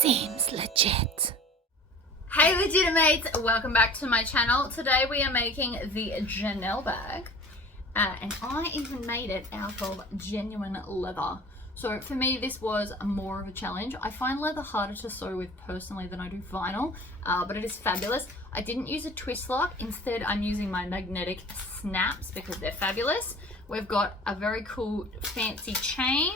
Seems legit. Hey Legitimates, welcome back to my channel. Today we are making the Jenelle bag and I even made it out of genuine leather. So for me this was more of a challenge. I find leather harder to sew with personally than I do vinyl, but it is fabulous. I didn't use a twist lock, instead I'm using my magnetic snaps because they're fabulous. We've got a very cool fancy chain.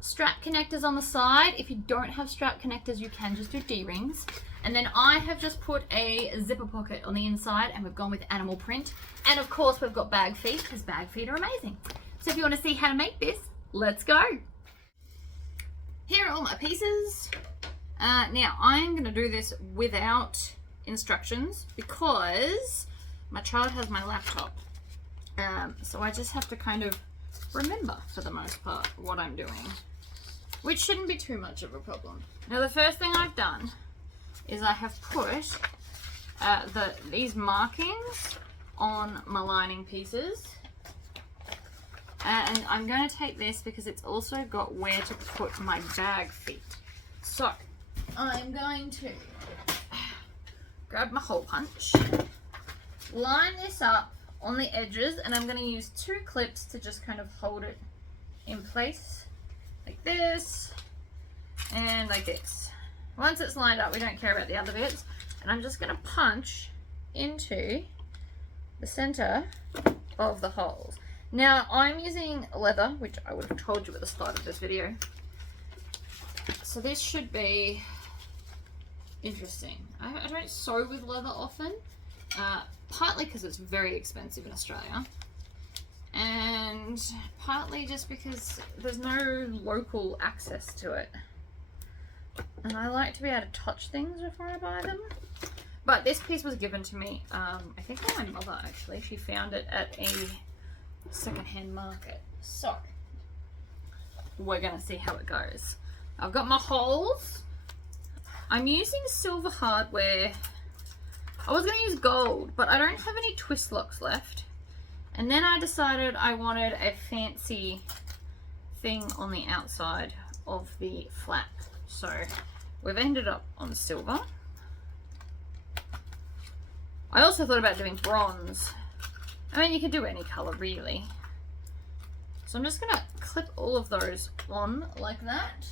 Strap connectors on the side. If you don't have strap connectors, you can just do D-rings. And then I have just put a zipper pocket on the inside and we've gone with animal print. And of course we've got bag feet because bag feet are amazing. So if you want to see how to make this, let's go. Here are all my pieces. Now I'm going to do this without instructions because my child has my laptop. So I just have to kind of remember for the most part what I'm doing, which shouldn't be too much of a problem. Now the first thing I've done is I have put these markings on my lining pieces, and I'm going to take this because it's also got where to put my bag feet. So I'm going to grab my hole punch, line this up on the edges, and I'm going to use 2 clips to just kind of hold it in place like this and like this. Once it's lined up, we don't care about the other bits, and I'm just going to punch into the center of the holes. Now I'm using leather, which I would have told you at the start of this video, so this should be interesting. I don't sew with leather often, partly because it's very expensive in Australia, and partly just because there's no local access to it. And I like to be able to touch things before I buy them. But this piece was given to me, I think by my mother actually. She found it at a secondhand market. So, we're going to see how it goes. I've got my holes. I'm using silver hardware. I was going to use gold, but I don't have any twist locks left. And then I decided I wanted a fancy thing on the outside of the flap. So we've ended up on silver. I also thought about doing bronze. I mean, you could do any color really. So I'm just going to clip all of those on like that.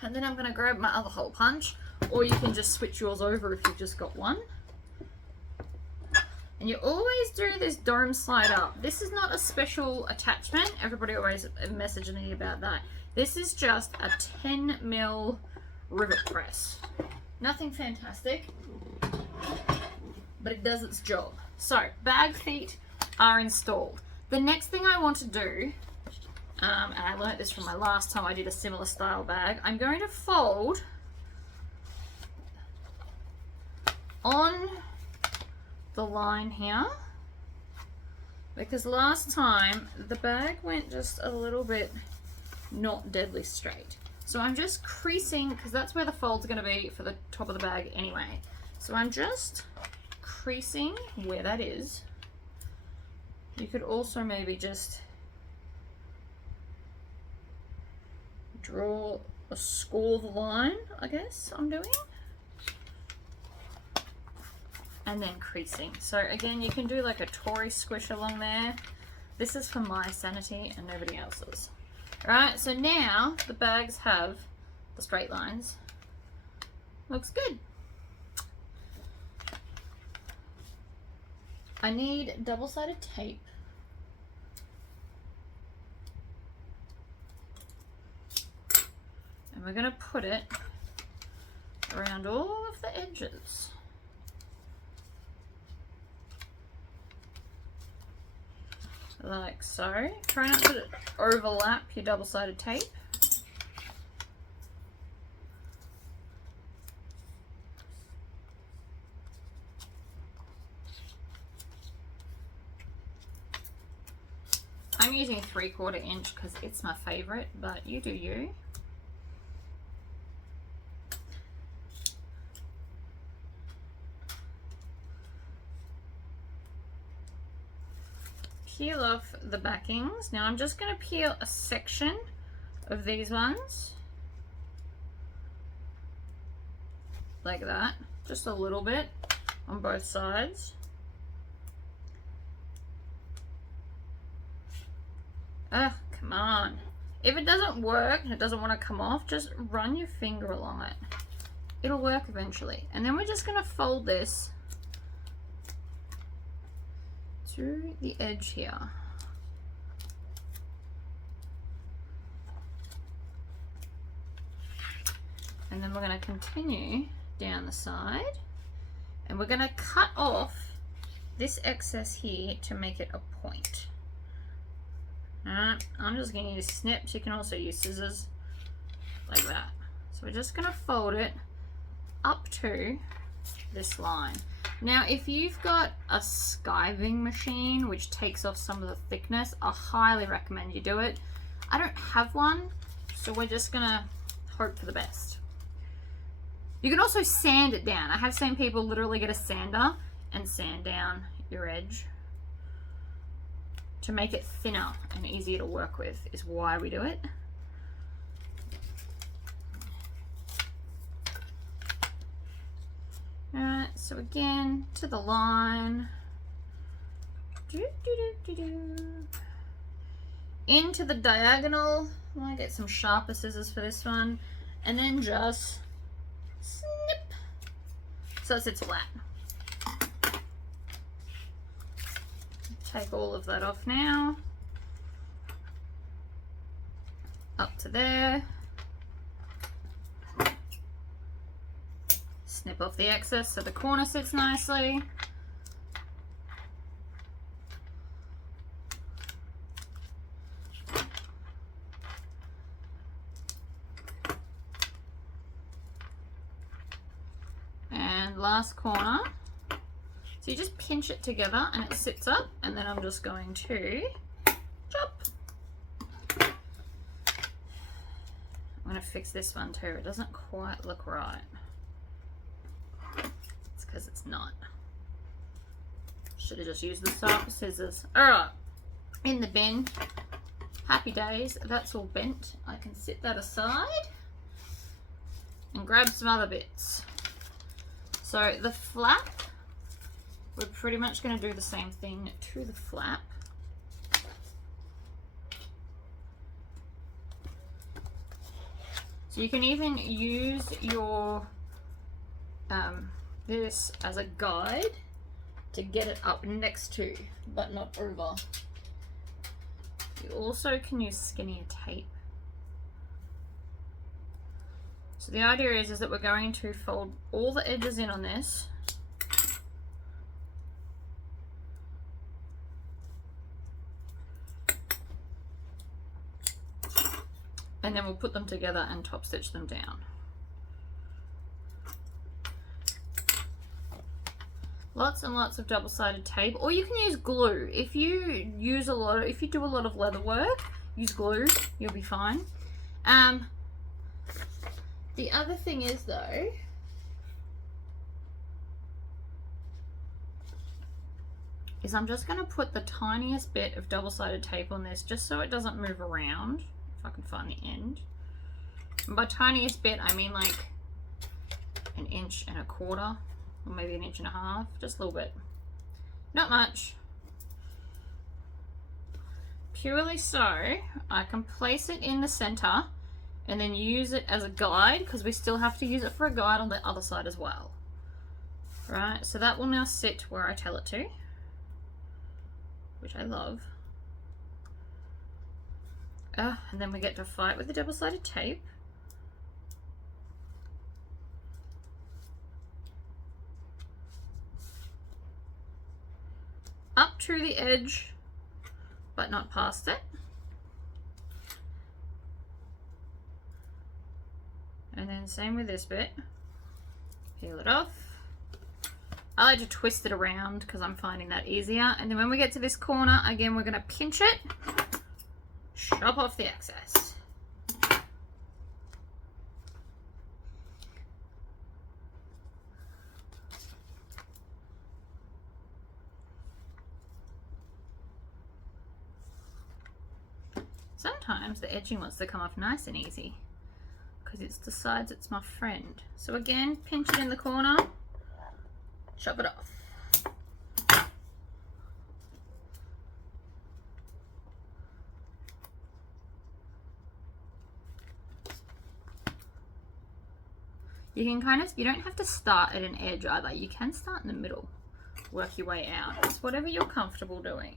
And then I'm going to grab my other hole punch, or you can just switch yours over if you've just got one. And you always do this dome slide up. This is not a special attachment. Everybody always messages me about that. This is just a 10mm rivet press. Nothing fantastic, but it does its job. So bag feet are installed. The next thing I want to do, and I learnt this from my last time I did a similar style bag, I'm going to fold on the line here, because last time the bag went just a little bit not deadly straight. So I'm just creasing, because that's where the fold's going to be for the top of the bag anyway. So I'm just creasing where that is. You could also maybe just draw a score the line, I guess I'm doing. And then creasing. So again, you can do like a Tory squish along there. This is for my sanity and nobody else's. Alright, so now the bags have the straight lines. Looks good. I need double-sided tape. And we're going to put it around all of the edges. Like so. Try not to overlap your double-sided tape. I'm using 3/4 inch because it's my favorite, but you do you. peel off the backings. Now I'm just going to peel a section of these ones. Like that. Just a little bit on both sides. Ugh, come on. If it doesn't work and it doesn't want to come off, just run your finger along it. It'll work eventually. And then we're just going to fold this through the edge here. And then we're going to continue down the side. And we're going to cut off this excess here to make it a point. Alright, I'm just going to use snips. You can also use scissors like that. So we're just going to fold it up to this line. Now, if you've got a skiving machine which takes off some of the thickness, I highly recommend you do it. I don't have one, so we're just going to hope for the best. You can also sand it down. I have seen people literally get a sander and sand down your edge to make it thinner and easier to work with, is why we do it. Alright, so again, to the line. Into the diagonal. I might get some sharper scissors for this one. And then just snip. So it sits flat. Take all of that off now. Up to there. Snip off the excess so the corner sits nicely. And last corner. So you just pinch it together and it sits up, and then I'm just going to chop. I'm going to fix this one too. It doesn't quite look right. It's because it's not. Should have just used the sharp scissors. Alright, in the bin. Happy days. That's all bent. I can sit that aside and grab some other bits. So the flap, we're pretty much going to do the same thing to the flap. So you can even use your this as a guide to get it up next to, but not over. You also can use skinnier tape. So the idea is that we're going to fold all the edges in on this. And then we'll put them together and top stitch them down. Lots and lots of double-sided tape, or you can use glue. If you do a lot of leather work, use glue, you'll be fine. The other thing is though, I'm just going to put the tiniest bit of double-sided tape on this just so it doesn't move around. If I can find the end. And by tiniest bit, I mean like 1.25 inches, or maybe 1.5 inches, just a little bit. Not much. Purely so I can place it in the center and then use it as a guide, because we still have to use it for a guide on the other side as well. Right, so that will now sit where I tell it to, which I love. And then we get to fight with the double-sided tape. Up to the edge, but not past it. And then same with this bit. Peel it off. I like to twist it around because I'm finding that easier. And then when we get to this corner, again, we're going to pinch it. Chop off the excess. Sometimes sometimes the edging wants to come off nice and easy because it decides it's my friend. So again, pinch it in the corner, chop it off. You can kind of, you don't have to start at an edge either. You can start in the middle, work your way out. It's whatever you're comfortable doing.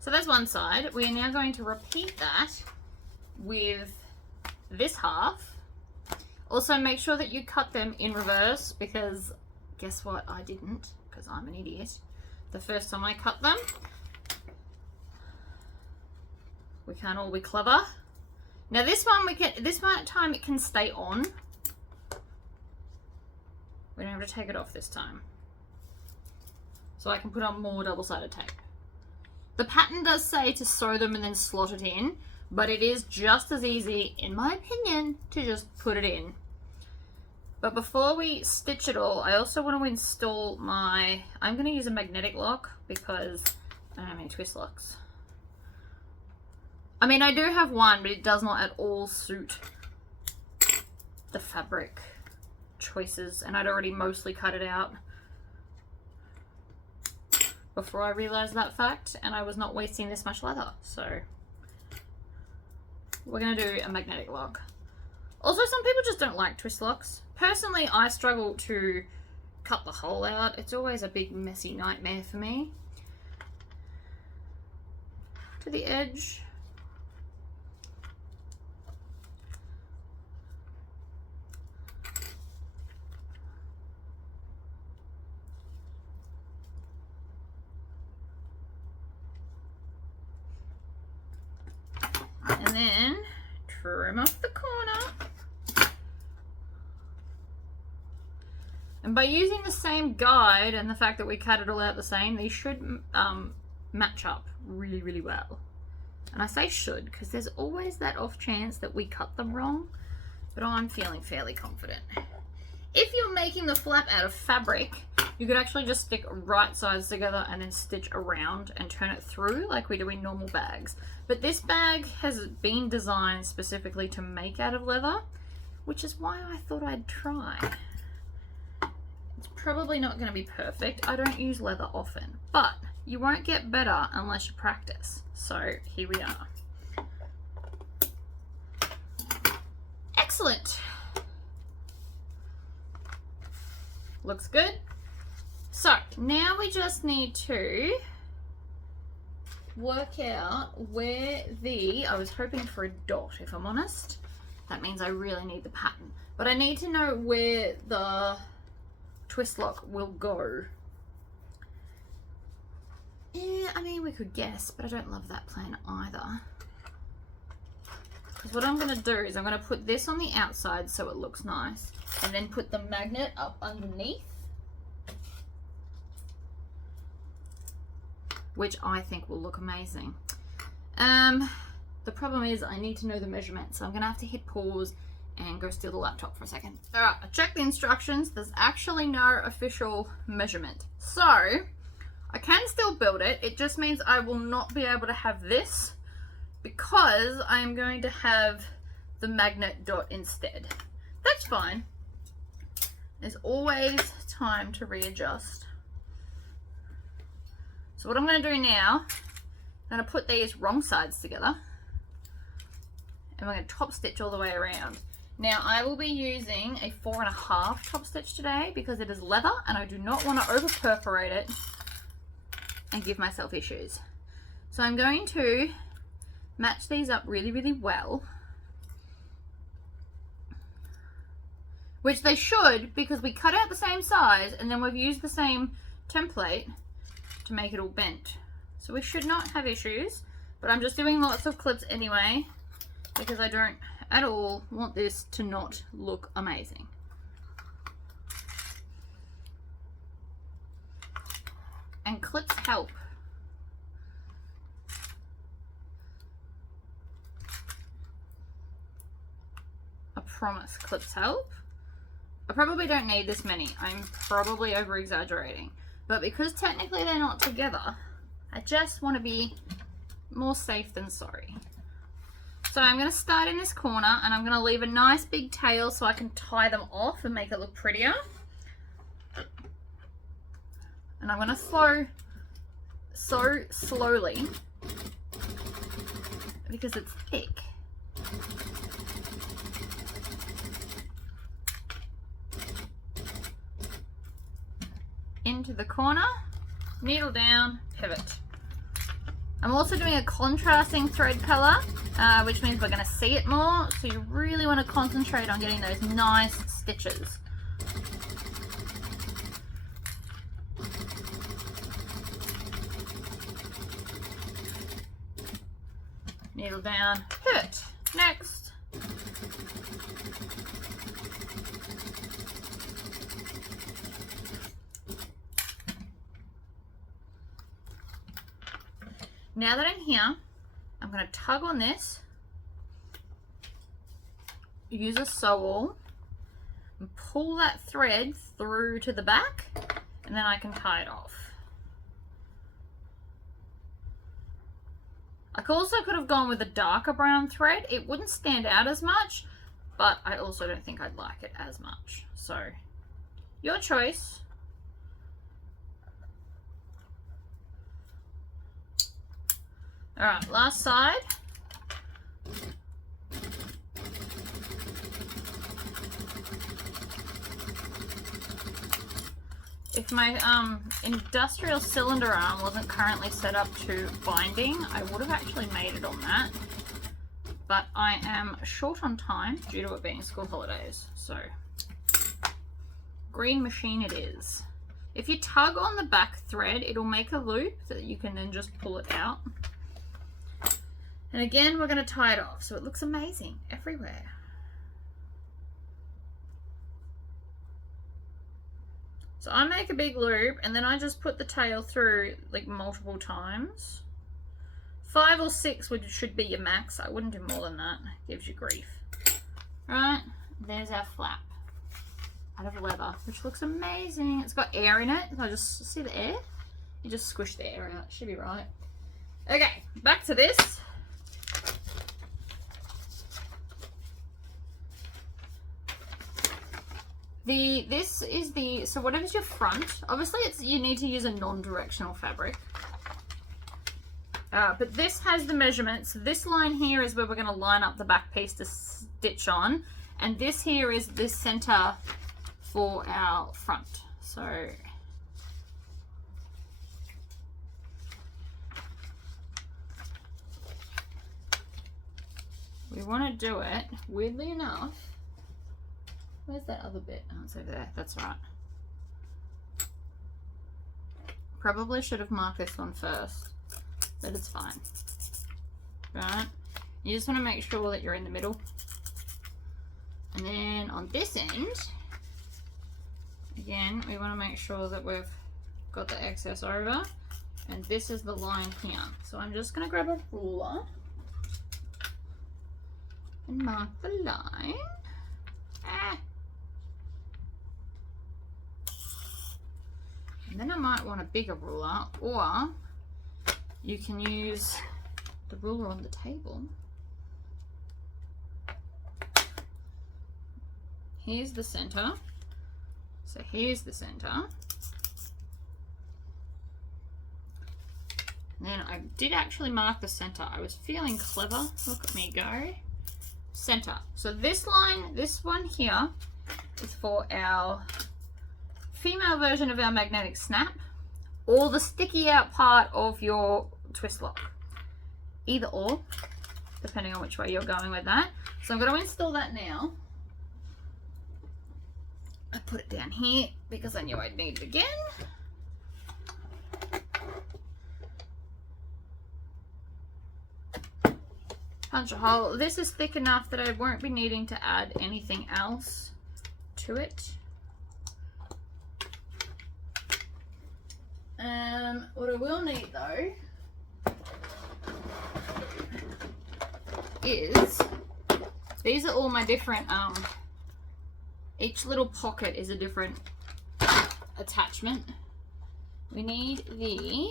So that's one side. We are now going to repeat that with this half. Also make sure that you cut them in reverse because guess what? I didn't because I'm an idiot. The first time I cut them. We can't all be clever. Now this one this time it can stay on. We don't have to take it off this time. So I can put on more double-sided tape. The pattern does say to sew them and then slot it in, but it is just as easy, in my opinion, to just put it in. But before we stitch it all, I also want to install I'm going to use a magnetic lock because I don't have any twist locks. I mean, I do have one, but it does not at all suit the fabric choices, and I'd already mostly cut it out before I realized that fact, and I was not wasting this much leather. So we're gonna do a magnetic lock. Also, some people just don't like twist locks. Personally, I struggle to cut the hole out. It's always a big messy nightmare for me. To the edge. And then trim off the corner. And by using the same guide and the fact that we cut it all out the same, these should match up really, really well. And I say should because there's always that off chance that we cut them wrong, but I'm feeling fairly confident. If you're making the flap out of fabric, you could actually just stick right sides together and then stitch around and turn it through like we do in normal bags. But this bag has been designed specifically to make out of leather, which is why I thought I'd try. It's probably not going to be perfect. I don't use leather often, but you won't get better unless you practice. So here we are. Excellent. Looks good. So now we just need to work out where I was hoping for a dot, if I'm honest. That means I really need the pattern. But I need to know where the twist lock will go. Yeah, I mean, we could guess, but I don't love that plan either. Because what I'm going to do is I'm going to put this on the outside so it looks nice, and then put the magnet up underneath, which I think will look amazing. The problem is I need to know the measurement, so I'm gonna have to hit pause and go steal the laptop for a second. All right, I checked the instructions. There's actually no official measurement. So I can still build it. It just means I will not be able to have this because I'm going to have the magnet dot instead. That's fine. There's always time to readjust. So what I'm going to do now, I'm going to put these wrong sides together and we're going to top stitch all the way around. Now I will be using a 4.5 top stitch today because it is leather and I do not want to over perforate it and give myself issues. So I'm going to match these up really, really well, which they should because we cut out the same size and then we've used the same template to make it all bent. So we should not have issues, but I'm just doing lots of clips anyway because I don't at all want this to not look amazing. And clips help. I promise clips help. I probably don't need this many. I'm probably over exaggerating. But because technically they're not together, I just want to be more safe than sorry. So I'm going to start in this corner and I'm going to leave a nice big tail so I can tie them off and make it look prettier. And I'm going to sew slowly because it's thick. Into the corner, needle down, pivot. I'm also doing a contrasting thread color, which means we're going to see it more, so you really want to concentrate on getting those nice stitches. Needle down, pivot. Next. Now that I'm here, I'm going to tug on this, use a sew awl, and pull that thread through to the back, and then I can tie it off. I also could have gone with a darker brown thread. It wouldn't stand out as much, but I also don't think I'd like it as much. So, your choice. All right, last side. If my industrial cylinder arm wasn't currently set up to binding, I would have actually made it on that. But I am short on time due to it being school holidays, so green machine it is. If you tug on the back thread, it'll make a loop that you can then just pull it out. And again, we're going to tie it off so it looks amazing everywhere. So I make a big loop and then I just put the tail through like multiple times. 5 or 6 should be your max. I wouldn't do more than that. It gives you grief. Right, there's our flap out of leather, which looks amazing. It's got air in it. I just see the air. You just squish the air out. Should be right. Okay, back to this. So whatever's your front, obviously you need to use a non-directional fabric. But this has the measurements. This line here is where we're going to line up the back piece to stitch on. And this here is the center for our front. So we want to do it, weirdly enough. Where's that other bit? Oh, it's over there. That's right. Probably should have marked this one first, but it's fine. Right? You just want to make sure that you're in the middle. And then on this end, again, we want to make sure that we've got the excess over. And this is the line here. So I'm just going to grab a ruler and mark the line. And then I might want a bigger ruler, or you can use the ruler on the table. Here's the center. So here's the center. And then I did actually mark the center. I was feeling clever. Look at me go. Center. So this line, this one here, is for our female version of our magnetic snap, or the sticky out part of your twist lock. Either or, depending on which way you're going with that. So I'm going to install that now. I put it down here because I knew I'd need it again. Punch a hole. This is thick enough that I won't be needing to add anything else to it. What I will need though is These are all my different, each little pocket is a different attachment. We need the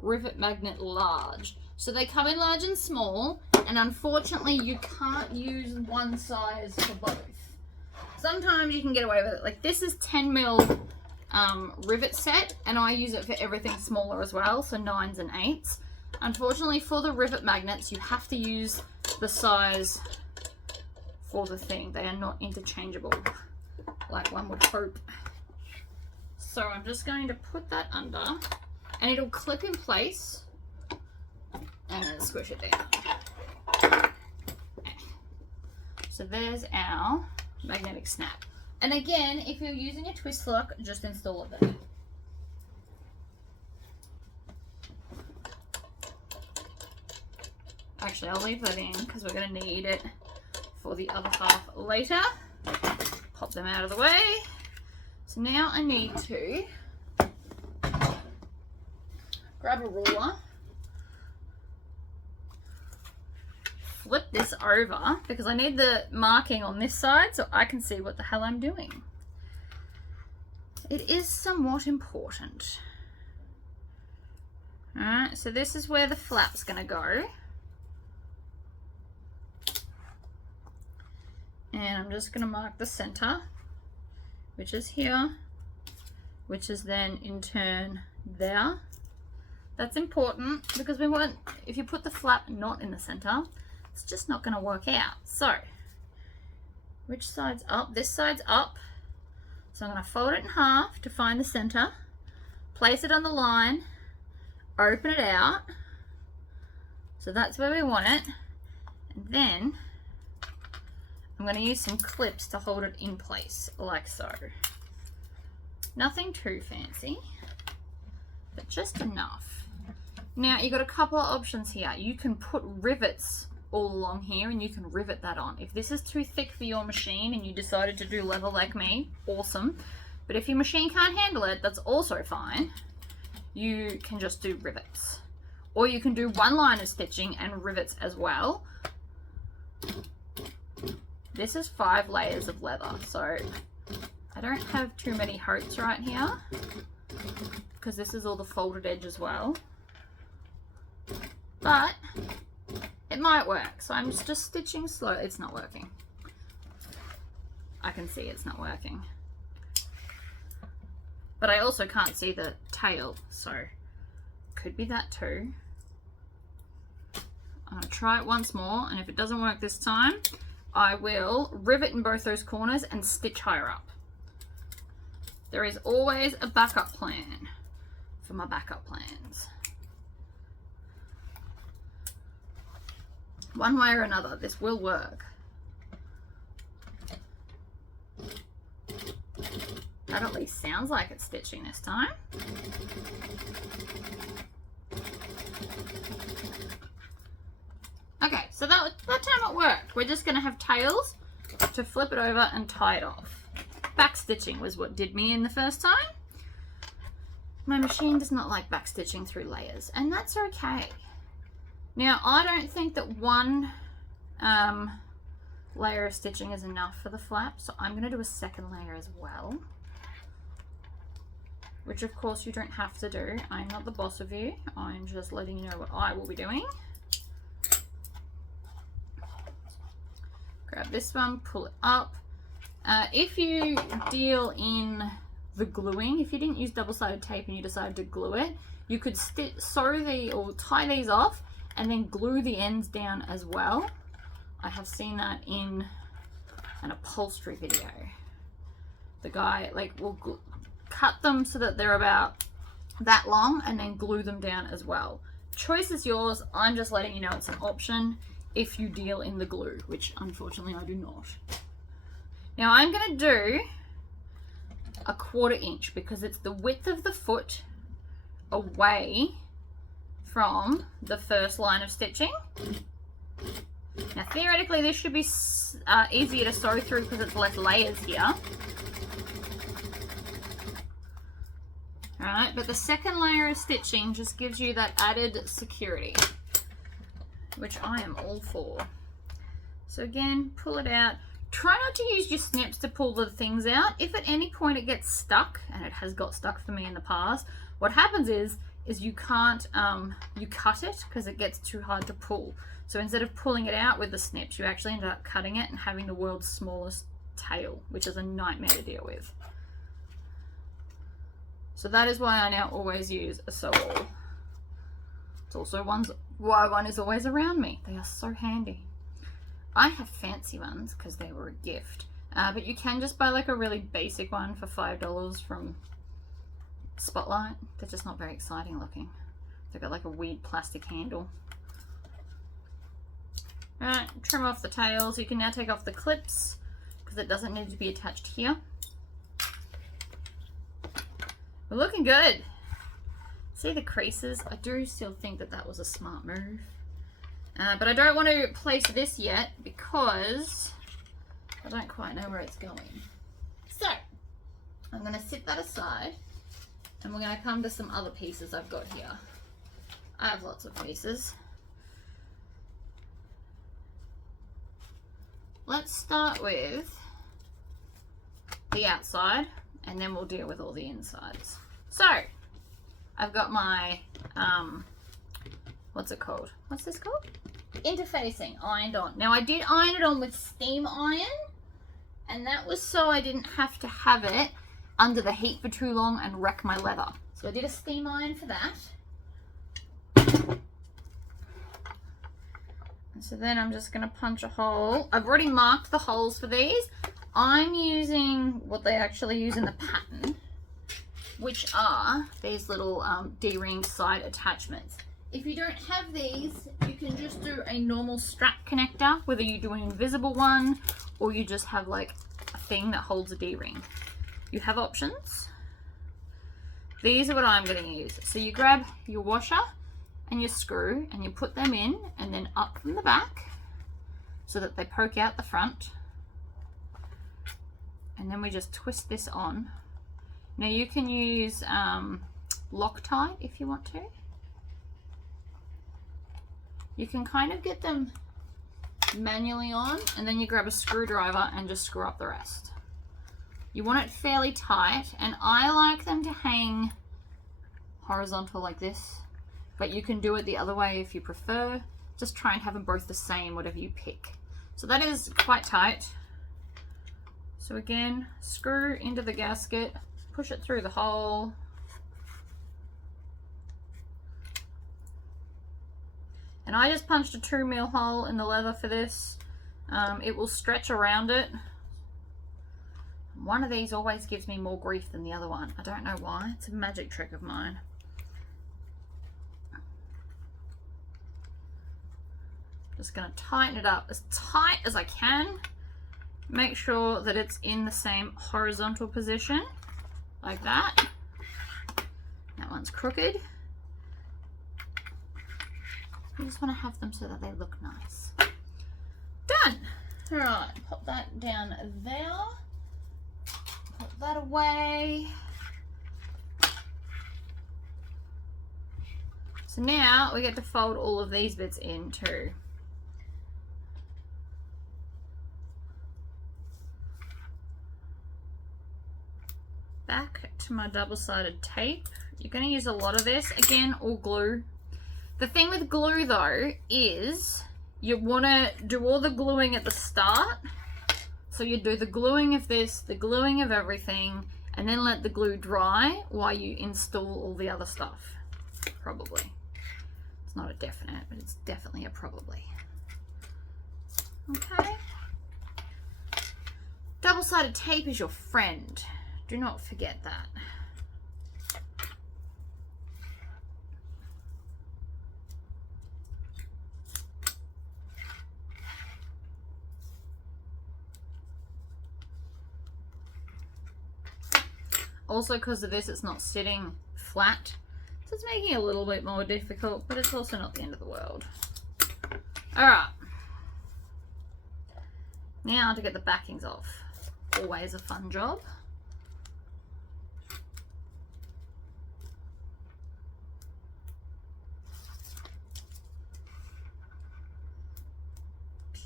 rivet magnet large. So they come in large and small, and unfortunately you can't use one size for both. Sometimes you can get away with it. Like this is 10 mil rivet set, and I use it for everything smaller as well, so 9s and 8s. Unfortunately for the rivet magnets, you have to use the size for the thing. They are not interchangeable like one would hope. So I'm just going to put that under, and it'll clip in place and then squish it down. So there's our magnetic snap. And again, if you're using a twist lock, just install it there. Actually, I'll leave that in because we're going to need it for the other half later. Pop them out of the way. So now I need to grab a ruler, flip this over because I need the marking on this side so I can see what the hell I'm doing. It is somewhat important. Alright, so this is where the flap's going to go. And I'm just going to mark the center, which is here, which is then in turn there. That's important because we want, if you put the flap not in the center, it's just not going to work out. So, which side's up? This side's up. So I'm going to fold it in half to find the center, place it on the line, open it out. So that's where we want it. And then I'm going to use some clips to hold it in place, like so. Nothing too fancy, but just enough. Now, you've got a couple of options here. You can put rivets all along here and you can rivet that on. If this is too thick for your machine and you decided to do leather like me, awesome. But if your machine can't handle it, that's also fine. You can just do rivets. Or you can do one line of stitching and rivets as well. This is 5 layers of leather, so I don't have too many hopes right here because this is all the folded edge as well. But it might work, so I'm just stitching slow. It's not working. I can see it's not working. But I also can't see the tail, so could be that too. I'm going to try it once more, and if it doesn't work this time, I will rivet in both those corners and stitch higher up. There is always a backup plan for my backup plans. One way or another, this will work. That at least sounds like it's stitching this time. Okay, so that time it worked. We're just going to have tails to flip it over and tie it off. Back stitching was what did me in the first time. My machine does not like back stitching through layers, and that's okay. Now, I don't think that one layer of stitching is enough for the flap, so I'm going to do a second layer as well. Which, of course, you don't have to do. I'm not the boss of you. I'm just letting you know what I will be doing. Grab this one, pull it up. If you deal in the gluing, if you didn't use double-sided tape and you decided to glue it, you could or tie these off and then glue the ends down as well. I have seen that in an upholstery video. The guy will cut them so that they're about that long and then glue them down as well. Choice is yours. I'm just letting you know it's an option if you deal in the glue, which unfortunately I do not. Now I'm going to do a 1/4 inch because it's the width of the foot away from the first line of stitching. Now theoretically this should be easier to sew through because it's less layers here. Alright, but the second layer of stitching just gives you that added security, which I am all for. So again, pull it out. Try not to use your snips to pull the things out. If at any point it gets stuck, and it has got stuck for me in the past, what happens is you can't, you cut it because it gets too hard to pull. So instead of pulling it out with the snips, you actually end up cutting it and having the world's smallest tail, which is a nightmare to deal with. So that is why I now always use a sew all. It's also why one is always around me. They are so handy. I have fancy ones because they were a gift, but you can just buy like a really basic one for $5 from Spotlight. They're just not very exciting looking. They've got like a weird plastic handle. Alright, trim off the tails. You can now take off the clips because it doesn't need to be attached here. We're looking good. See the creases? I do still think that that was a smart move. But I don't want to place this yet because I don't quite know where it's going. So, I'm going to sit that aside and we're going to come to some other pieces I've got here. I have lots of pieces. Let's start with the outside and then we'll deal with all the insides. So, I've got my, what's it called? What's this called? Interfacing ironed on. Now I did iron it on with steam iron, and that was so I didn't have to have it under the heat for too long and wreck my leather. So I did a steam iron for that. And so then I'm just going to punch a hole. I've already marked the holes for these. I'm using what they actually use in the pattern, which are these little D-ring side attachments. If you don't have these, you can just do a normal strap connector, whether you do an invisible one or you just have like a thing that holds a D-ring. You have options. These are what I'm going to use. So you grab your washer and your screw and you put them in and then up from the back so that they poke out the front. And then we just twist this on. Now you can use Loctite if you want to. You can kind of get them manually on and then you grab a screwdriver and just screw up the rest. You want it fairly tight, and I like them to hang horizontal like this, but you can do it the other way if you prefer. Just try and have them both the same, whatever you pick. So that is quite tight. So again, screw into the gasket, push it through the hole. And I just punched a 2mm hole in the leather for this. It will stretch around it. One of these always gives me more grief than the other one. I don't know why. It's a magic trick of mine. Just going to tighten it up as tight as I can. Make sure that it's in the same horizontal position, like that. That one's crooked. You just want to have them so that they look nice. Done! Alright, pop that down there. Put that away. So now we get to fold all of these bits in too. Back to my double-sided tape. You're going to use a lot of this. Again, all glue. The thing with glue though is you want to do all the gluing at the start. So you do the gluing of this, the gluing of everything, and then let the glue dry while you install all the other stuff. Probably. It's not a definite, but it's definitely a probably. Okay. Double-sided tape is your friend. Do not forget that. Also, because of this, it's not sitting flat, so it's making it a little bit more difficult, but it's also not the end of the world. Alright. Now to get the backings off. Always a fun job.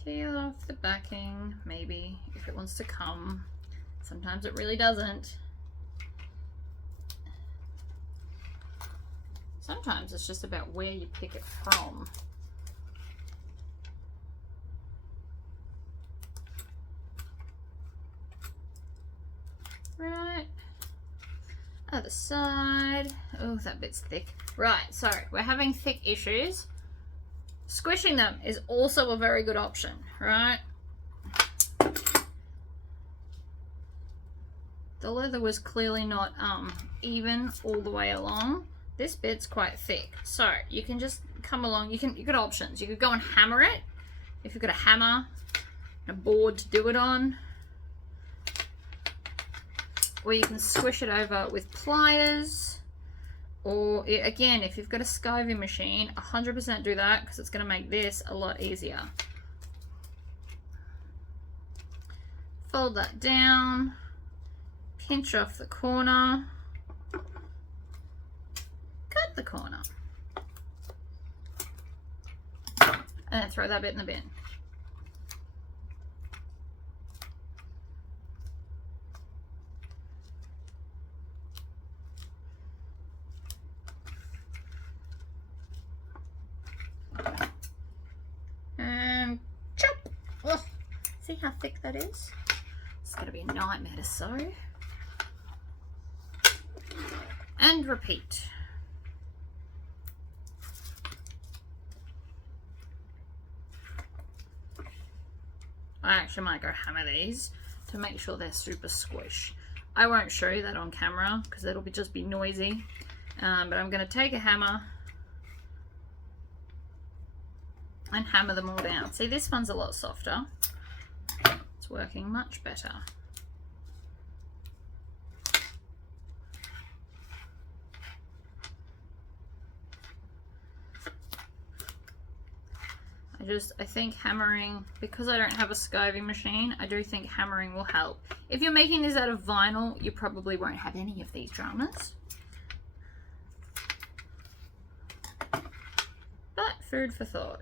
peel off the backing, maybe, if it wants to come. Sometimes it really doesn't. Sometimes it's just about where you pick it from. Right. Other side. Oh, that bit's thick. Right, so we're having thick issues. Squishing them is also a very good option, right? The leather was clearly not even all the way along. This bit's quite thick, so you can just come along. You got options. You could go and hammer it if you've got a hammer, a board to do it on, or you can squish it over with pliers, or again, if you've got a skiving machine, 100% do that because it's going to make this a lot easier. Fold that down, pinch off the corner, cut the corner, and then throw that bit in the bin. And chop! Oh, see how thick that is? It's going to be a nightmare to sew. And repeat. I actually might go hammer these to make sure they're super squish. I won't show you that on camera because it'll just be noisy. But I'm going to take a hammer and hammer them all down. See, this one's a lot softer. It's working much better. I think hammering, because I don't have a skiving machine, I do think hammering will help. If you're making this out of vinyl, you probably won't have any of these dramas. But food for thought.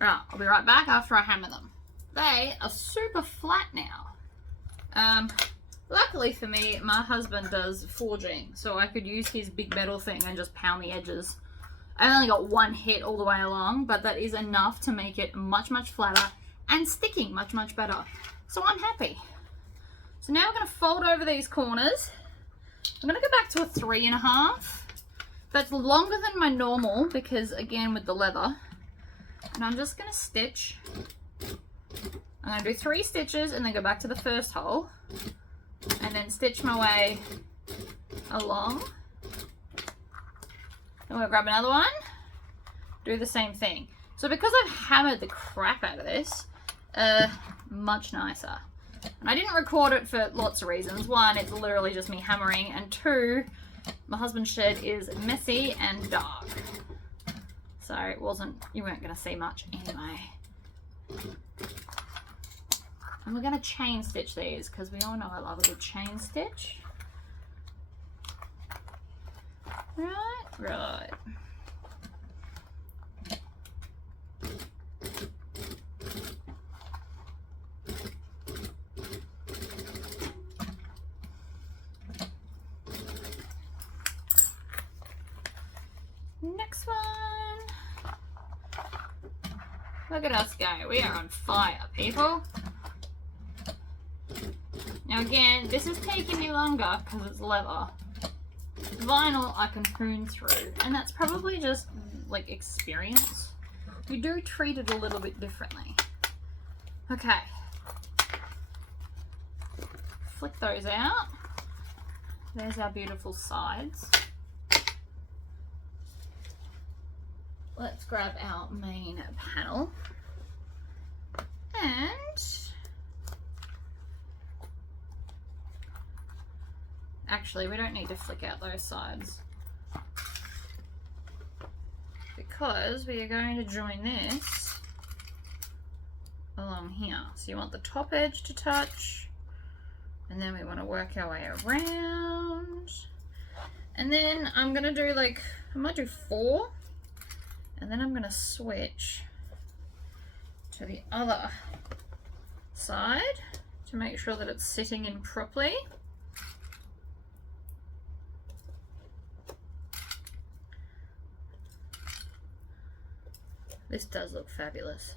Right, I'll be right back after I hammer them. They are super flat now. Luckily for me, my husband does forging, so I could use his big metal thing and just pound the edges. I only got one hit all the way along, but that is enough to make it much, much flatter and sticking much, much better. So I'm happy. So now we're going to fold over these corners. I'm going to go back to a 3.5. That's longer than my normal because, again, with the leather. And I'm just going to stitch. I'm going to do 3 stitches and then go back to the first hole. And then stitch my way along. Then we'll grab another one. Do the same thing. So because I've hammered the crap out of this, much nicer. And I didn't record it for lots of reasons. 1, it's literally just me hammering. And 2, my husband's shed is messy and dark. So it wasn't, you weren't going to see much anyway. And we're going to chain stitch these because we all know I love a good chain stitch. Right. Next one. Look at us go. We are on fire, people. Now again, this is taking me longer because it's leather. Vinyl I can prune through, and that's probably just like experience. You do treat it a little bit differently. Okay. Flick those out. There's our beautiful sides. Let's grab our main panel. And actually, we don't need to flick out those sides because we are going to join this along here. So you want the top edge to touch, and then we want to work our way around. And then I'm going to do I might do 4, And then I'm going to switch to the other side to make sure that it's sitting in properly. This does look fabulous.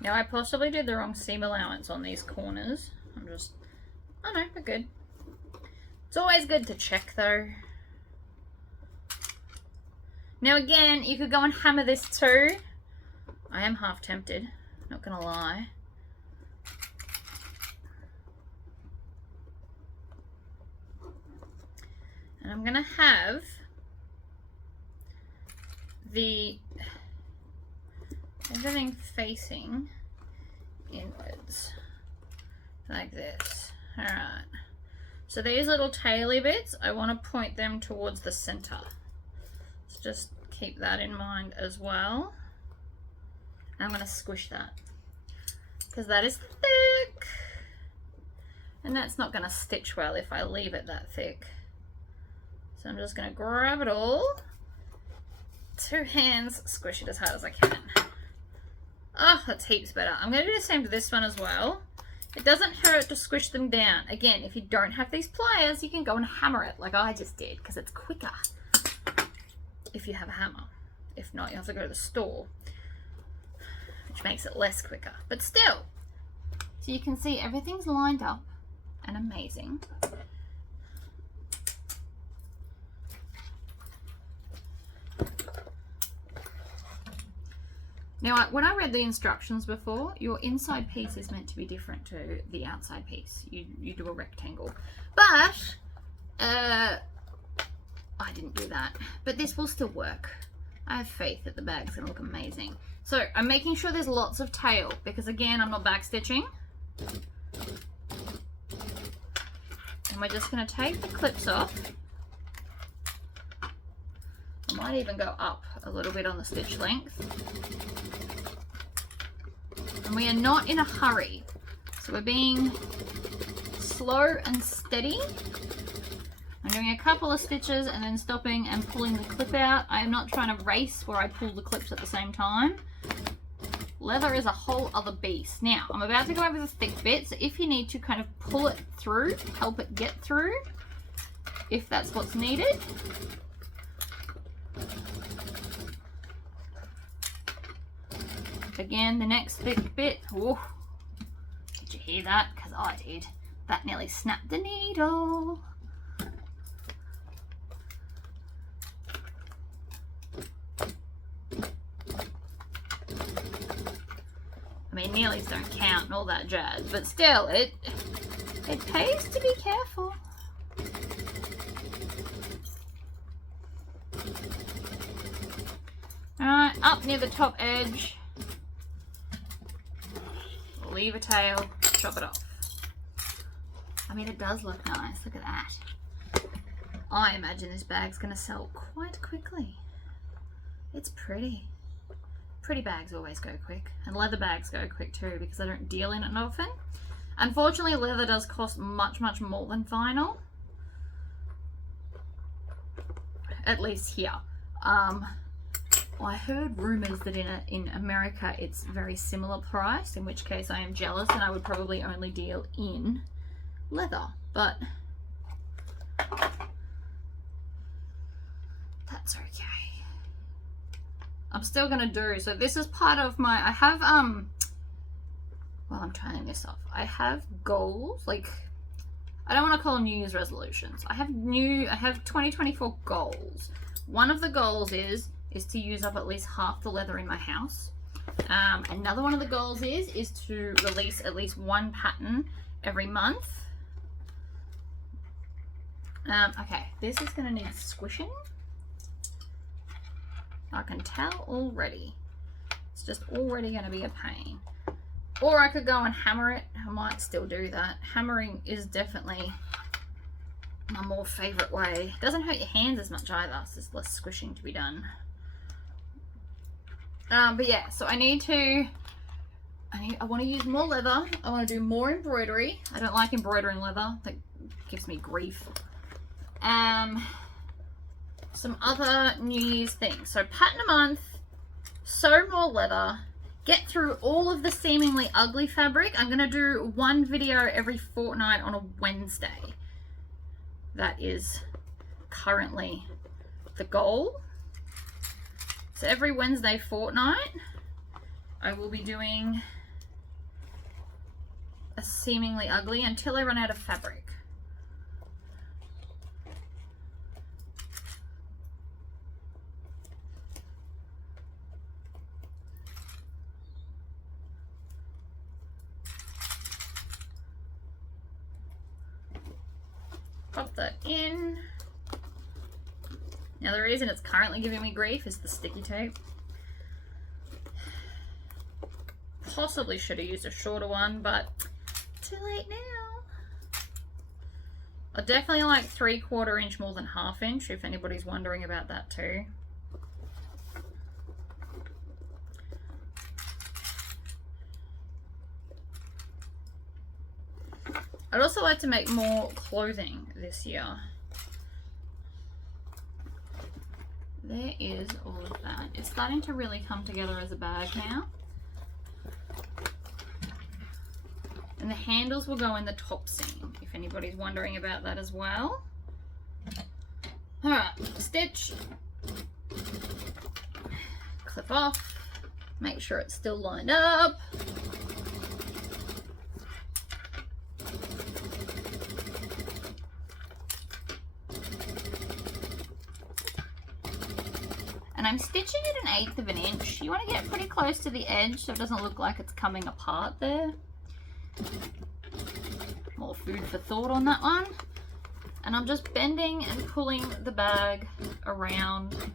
Now I possibly did the wrong seam allowance on these corners. Oh no, we're good. It's always good to check though. Now again, you could go and hammer this too. I am half tempted, not gonna lie. And I'm gonna have everything facing inwards like this. All right, so these little taily bits, I want to point them towards the center. So just keep that in mind as well. And I'm going to squish that because that is thick and that's not going to stitch well if I leave it that thick. So I'm just going to grab it all, 2 hands, squish it as hard as I can. Oh, that's heaps better. I'm going to do the same to this one as well. It doesn't hurt to squish them down. Again, if you don't have these pliers, you can go and hammer it like I just did because it's quicker if you have a hammer. If not, you have to go to the store, which makes it less quicker. But still, so you can see everything's lined up and amazing. Now, when I read the instructions before, your inside piece is meant to be different to the outside piece. You do a rectangle. But, I didn't do that. But this will still work. I have faith that the bag's going to look amazing. So, I'm making sure there's lots of tail, because again, I'm not backstitching. And we're just going to take the clips off. I might even go up a little bit on the stitch length. And we are not in a hurry. So we're being slow and steady. I'm doing a couple of stitches and then stopping and pulling the clip out. I am not trying to race where I pull the clips at the same time. Leather is a whole other beast. Now, I'm about to go over the thick bit, so if you need to kind of pull it through, help it get through, if that's what's needed. Again, the next thick bit. Ooh, did you hear that? Because I did. That nearly snapped the needle. I mean, nearlies don't count and all that jazz, but still, it pays to be careful. Alright, up near the top edge. Leave a tail, chop it off. I mean, it does look nice. Look at that. I imagine this bag's going to sell quite quickly. It's pretty. Pretty bags always go quick. And leather bags go quick too because I don't deal in it often. Unfortunately, leather does cost much, much more than vinyl. At least here. I heard rumors that in America it's very similar price, in which case I am jealous and I would probably only deal in leather, but that's okay. I'm still gonna do, so this is part of my, I have, well, I'm trying this off. I have goals, like, I don't want to call them New Year's resolutions. I have 2024 goals. One of the goals is to use up at least half the leather in my house. Another one of the goals is to release at least one pattern every month. Okay, this is going to need squishing. I can tell already. It's just already going to be a pain. Or I could go and hammer it. I might still do that. Hammering is definitely my more favorite way. It doesn't hurt your hands as much either, so there's less squishing to be done. But yeah, so I want to use more leather. I want to do more embroidery. I don't like embroidering leather. That gives me grief. some other New Year's things. So pattern a month, sew more leather, get through all of the seemingly ugly fabric. I'm going to do one video every fortnight on a Wednesday. That is currently the goal. So every Wednesday fortnight, I will be doing a seemingly ugly until I run out of fabric. Pop that in. Now the reason it's currently giving me grief is the sticky tape. Possibly should have used a shorter one, but too late now. I definitely like 3/4 inch more than 1/2 inch, if anybody's wondering about that too. I'd also like to make more clothing this year. There is all of that. It's starting to really come together as a bag now. And the handles will go in the top seam, if anybody's wondering about that as well. Alright, stitch. Clip off. Make sure it's still lined up. And I'm stitching at 1/8 of an inch. You want to get pretty close to the edge so it doesn't look like it's coming apart there. More food for thought on that one. And I'm just bending and pulling the bag around.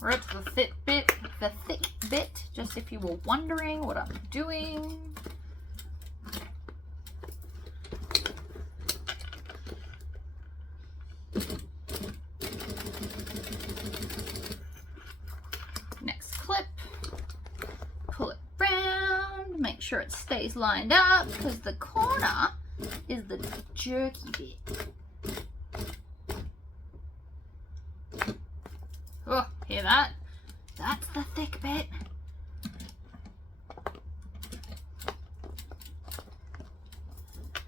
We're up to the thick bit, just if you were wondering what I'm doing. Make sure it stays lined up because the corner is the jerky bit. Oh, hear that? That's the thick bit.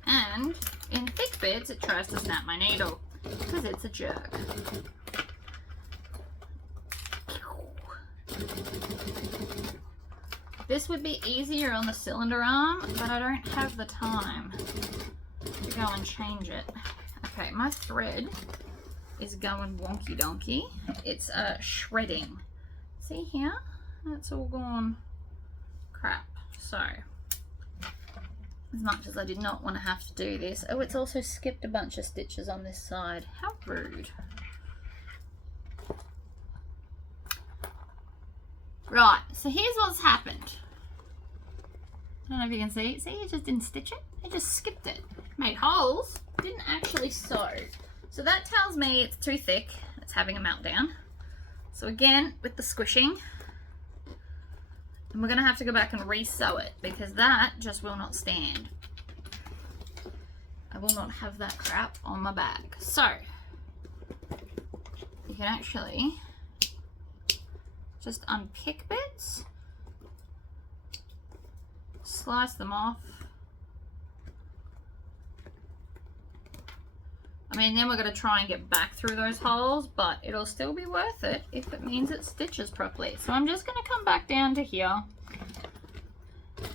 And in thick bits, it tries to snap my needle because it's a jerk. This would be easier on the cylinder arm, but I don't have the time to go and change it. Okay, my thread is going wonky donkey. It's shredding. See here? That's all gone crap. So, as much as I did not want to have to do this. Oh, it's also skipped a bunch of stitches on this side. How rude. Right, so here's what's happened. I don't know if you can see. See, it just didn't stitch it. It just skipped it. Made holes, didn't actually sew. So that tells me it's too thick. It's having a meltdown. So again, with the squishing, and we're gonna have to go back and re-sew it because that just will not stand. I will not have that crap on my bag. So, you can actually just unpick bits, slice them off. I mean, then we're going to try and get back through those holes, but it'll still be worth it if it means it stitches properly. So I'm just going to come back down to here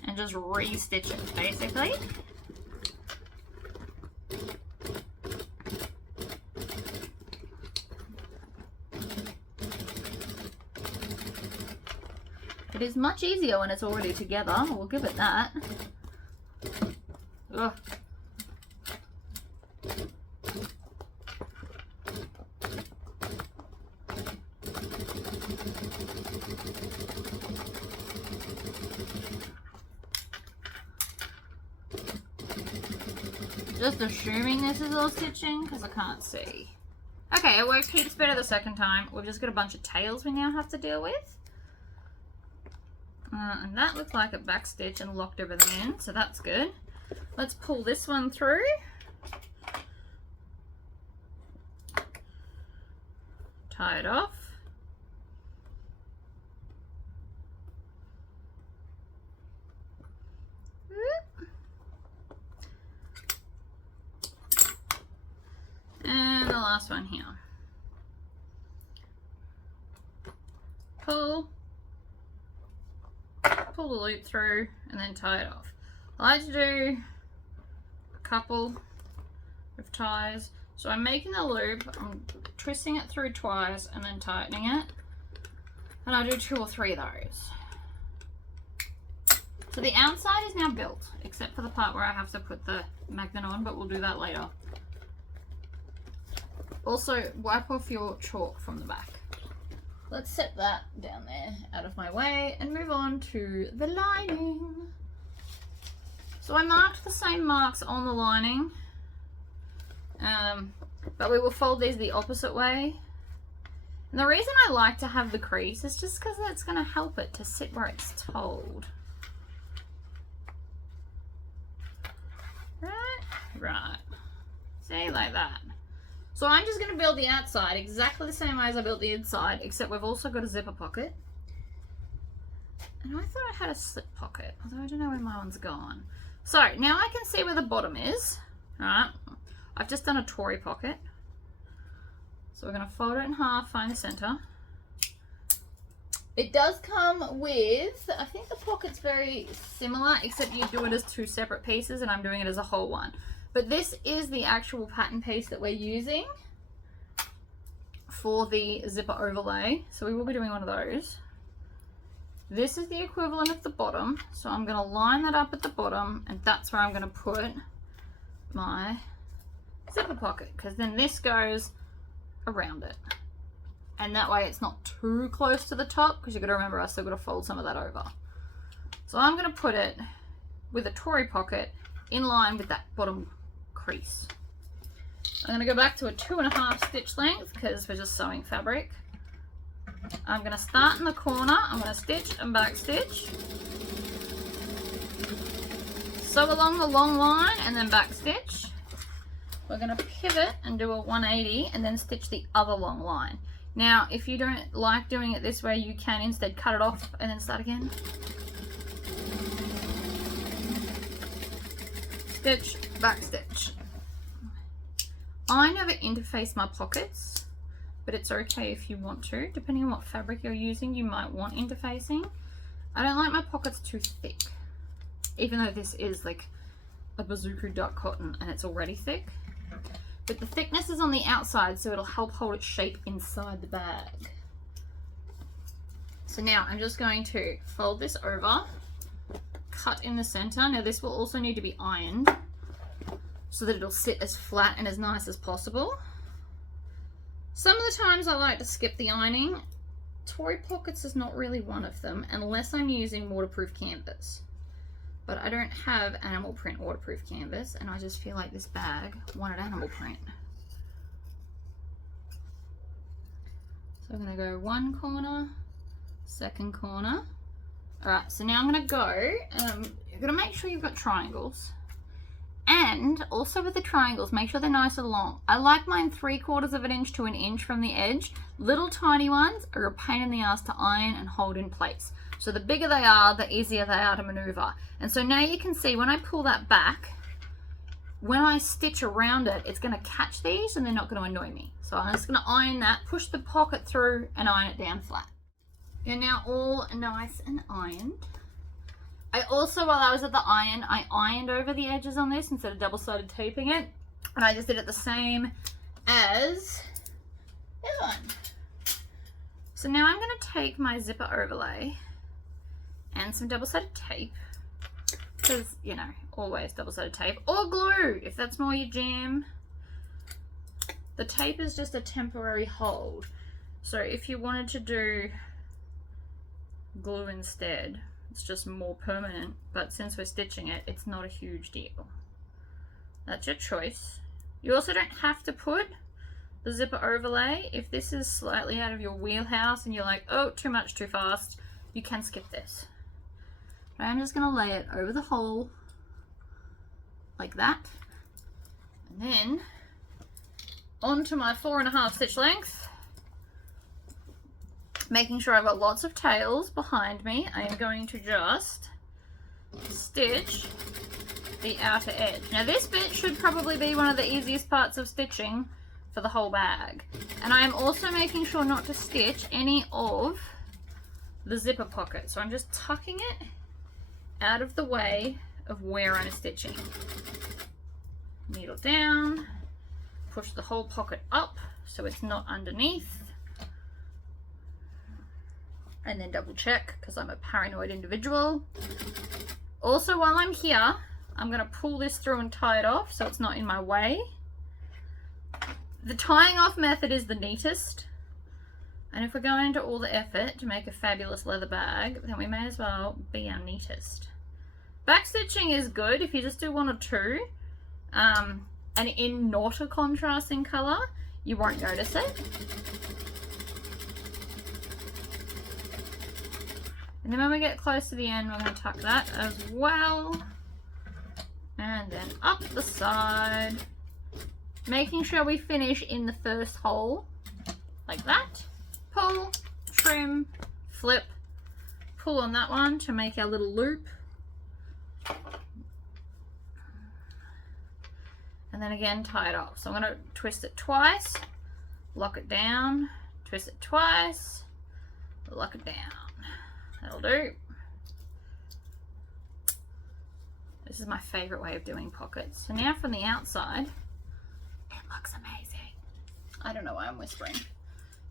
and just re-stitch it, basically. It is much easier when it's already together, we'll give it that. Ugh. Just assuming this is all stitching because I can't see. Okay, it worked heaps better the second time. We've just got a bunch of tails we now have to deal with. And that looks like it backstitched and locked everything in, so that's good. Let's pull this one through. tie it off. And the last one here. Pull the loop through and then tie it off. I like to do a couple of ties. So I'm making the loop, I'm twisting it through twice and then tightening it. And I do 2 or 3 of those. So the outside is now built, except for the part where I have to put the magnet on, but we'll do that later. Also, wipe off your chalk from the back. Let's set that down there out of my way and move on to the lining. So I marked the same marks on the lining, but we will fold these the opposite way. And the reason I like to have the crease is just because that's going to help it to sit where it's told. Right. See, like that. So I'm just going to build the outside exactly the same way as I built the inside, except we've also got a zipper pocket. And I thought I had a slip pocket, although I don't know where my one's gone. So now I can see where the bottom is. Alright, I've just done a Tory pocket. So we're going to fold it in half, find the center. It does come with, I think the pocket's very similar, except you do it as 2 separate pieces and I'm doing it as a whole one. But this is the actual pattern piece that we're using for the zipper overlay. So we will be doing one of those. This is the equivalent of the bottom. So I'm going to line that up at the bottom and that's where I'm going to put my zipper pocket, because then this goes around it. And that way it's not too close to the top, because you've got to remember I still got to fold some of that over. So I'm going to put it with a Tory pocket in line with that bottom crease. I'm going to go back to a 2.5 stitch length because we're just sewing fabric. I'm going to start in the corner, I'm going to stitch and back stitch. Sew along the long line and then back stitch. We're going to pivot and do a 180 and then stitch the other long line. Now, if you don't like doing it this way, you can instead cut it off and then start again. Stitch, back stitch. I never interface my pockets, but it's okay if you want to. Depending on what fabric you're using, you might want interfacing. I don't like my pockets too thick, even though this is like a bazooka duck cotton and it's already thick. But the thickness is on the outside, so it'll help hold its shape inside the bag. So now I'm just going to fold this over, cut in the center. Now this will also need to be ironed so that it'll sit as flat and as nice as possible. Some of the times I like to skip the ironing. Tory pockets is not really one of them, unless I'm using waterproof canvas. But I don't have animal print waterproof canvas, and I just feel like this bag wanted animal print. So I'm going to go one corner, second corner. Alright, so now I'm going to go, you're going to make sure you've got triangles. And also with the triangles, make sure they're nice and long. I like mine 3/4 of an inch to an inch from the edge. Little tiny ones are a pain in the ass to iron and hold in place. So the bigger they are, the easier they are to maneuver. And so now you can see when I pull that back, when I stitch around it, it's going to catch these and they're not going to annoy me. So I'm just going to iron that, push the pocket through and iron it down flat. They're now all nice and ironed. I also, while I was at the iron, I ironed over the edges on this instead of double-sided taping it. And I just did it the same as this one. So now I'm going to take my zipper overlay and some double-sided tape, because, you know, always double-sided tape, or glue, if that's more your jam. The tape is just a temporary hold. So if you wanted to do glue instead, it's just more permanent, but since we're stitching it, it's not a huge deal. That's your choice. You also don't have to put the zipper overlay. If this is slightly out of your wheelhouse and you're like, oh, too much, too fast, you can skip this. But I'm just going to lay it over the hole like that, and then onto my 4.5 stitch length Making sure I've got lots of tails behind me, I am going to just stitch the outer edge. Now this bit should probably be one of the easiest parts of stitching for the whole bag. And I am also making sure not to stitch any of the zipper pocket. So I'm just tucking it out of the way of where I'm stitching. Needle down, push the whole pocket up so it's not underneath. And then double check because I'm a paranoid individual. Also, while I'm here, I'm going to pull this through and tie it off so it's not in my way. The tying off method is the neatest. And if we're going to all the effort to make a fabulous leather bag, then we may as well be our neatest. Backstitching is good if you just do one or two. And in not a contrasting colour, you won't notice it. And then when we get close to the end, we're going to tuck that as well. And then up the side. Making sure we finish in the first hole, like that. Pull, trim, flip, pull on that one to make our little loop. And then again, tie it off. So I'm going to twist it twice, lock it down, twist it twice, lock it down. That'll do. This is my favorite way of doing pockets. So now from the outside, it looks amazing. I don't know why I'm whispering.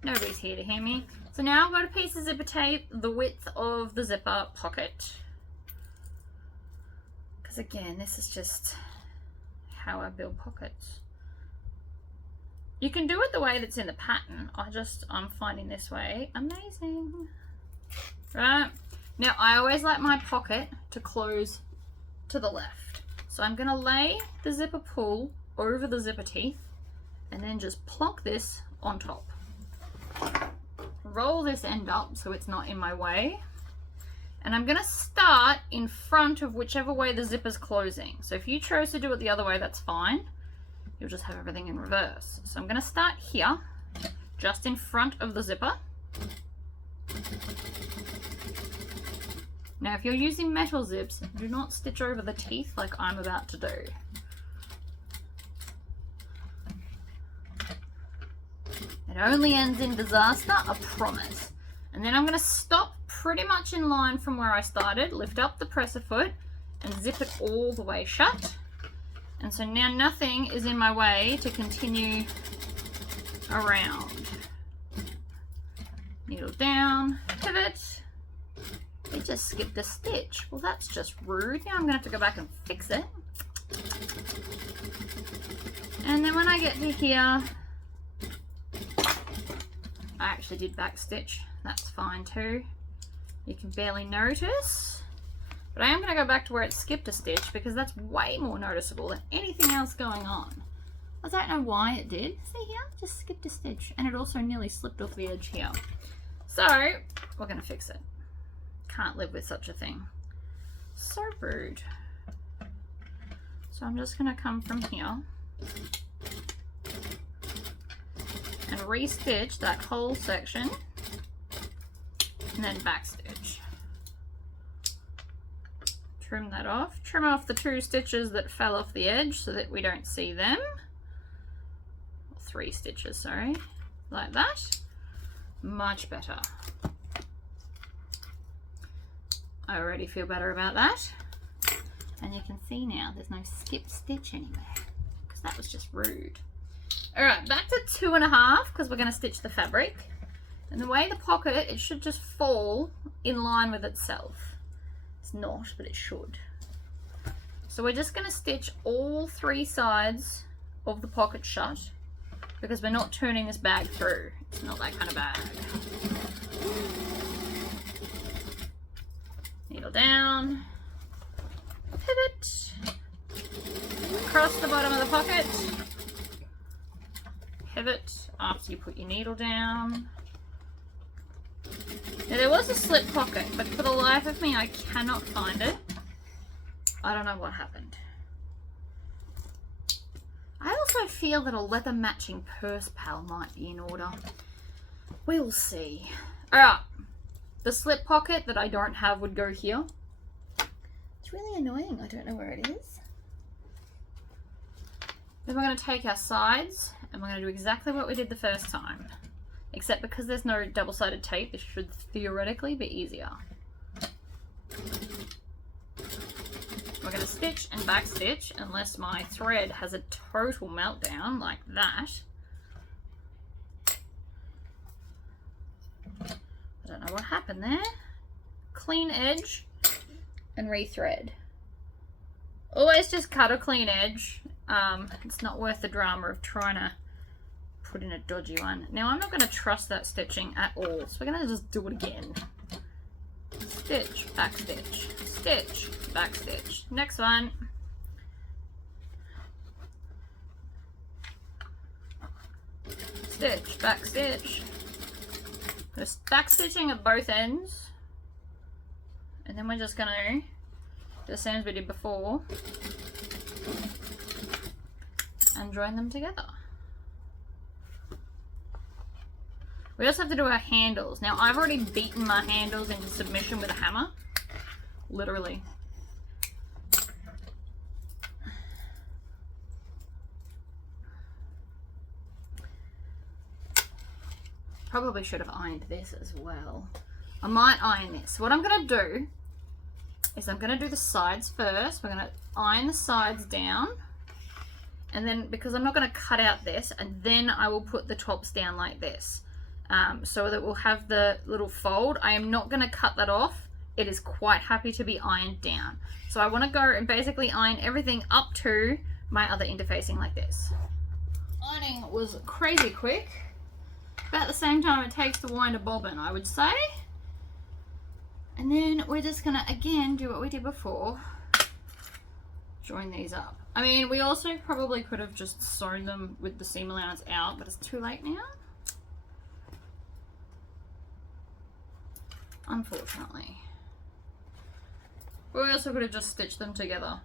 Nobody's here to hear me. So now I've got a piece of zipper tape the width of the zipper pocket. Because again, this is just how I build pockets. You can do it the way that's in the pattern. I'm finding this way amazing. Right, now I always like my pocket to close to the left. So I'm gonna lay the zipper pull over the zipper teeth and then just plonk this on top. Roll this end up so it's not in my way. And I'm gonna start in front of whichever way the zipper's closing. So if you chose to do it the other way, that's fine. You'll just have everything in reverse. So I'm gonna start here, just in front of the zipper. Now, if you're using metal zips, do not stitch over the teeth like I'm about to do. It only ends in disaster, I promise. And then I'm going to stop pretty much in line from where I started, lift up the presser foot, and zip it all the way shut. And so now nothing is in my way to continue around. Needle down, pivot. It just skipped a stitch. Well, that's just rude. Now I'm going to have to go back and fix it. And then when I get to here, I actually did back stitch. That's fine too. You can barely notice. But I am going to go back to where it skipped a stitch because that's way more noticeable than anything else going on. I don't know why it did. See here? Just skipped a stitch. And it also nearly slipped off the edge here. So, we're going to fix it. Can't live with such a thing. So rude. So I'm just going to come from here and re-stitch that whole section and then backstitch. Trim that off. Trim off the 2 stitches that fell off the edge so that we don't see them. 3 stitches, sorry. Like that. Much better. I already feel better about that. And you can see now there's no skip stitch anywhere because that was just rude. Alright, back to 2.5 because we're going to stitch the fabric. And the way the pocket, it should just fall in line with itself. It's not, but it should. So we're just going to stitch all 3 sides of the pocket shut because we're not turning this bag through. It's not that kind of bag. Needle down, pivot, across the bottom of the pocket, pivot after you put your needle down. Now there was a slip pocket, but for the life of me I cannot find it. I don't know what happened. I also feel that a leather matching purse pal might be in order. We'll see. Alright, the slip pocket that I don't have would go here. It's really annoying, I don't know where it is. Then we're going to take our sides and we're going to do exactly what we did the first time. Except because there's no double-sided tape, this should theoretically be easier. We're going to stitch and back stitch unless my thread has a total meltdown like that. I don't know what happened there. Clean edge and rethread. Always just cut a clean edge. It's not worth the drama of trying to put in a dodgy one. Now I'm not going to trust that stitching at all, so we're going to just do it again. Stitch, back stitch, stitch, back stitch. Next one. Stitch, back stitch. Just back stitching at both ends. And then we're just going to do the same as we did before and join them together. We also have to do our handles. Now I've already beaten my handles into submission with a hammer. Literally. Probably should have ironed this as well. I might iron this. What I'm going to do is I'm going to do the sides first. We're going to iron the sides down. And then, because I'm not going to cut out this, and then I will put the tops down like this. So that we'll have the little fold. I am not going to cut that off. It is quite happy to be ironed down. So I want to go and basically iron everything up to my other interfacing like this. Ironing was crazy quick. About the same time it takes to wind a bobbin, I would say. And then we're just going to, again, do what we did before. Join these up. I mean, we also probably could have just sewn them with the seam allowance out, but it's too late now. Unfortunately. But we also could have just stitched them together.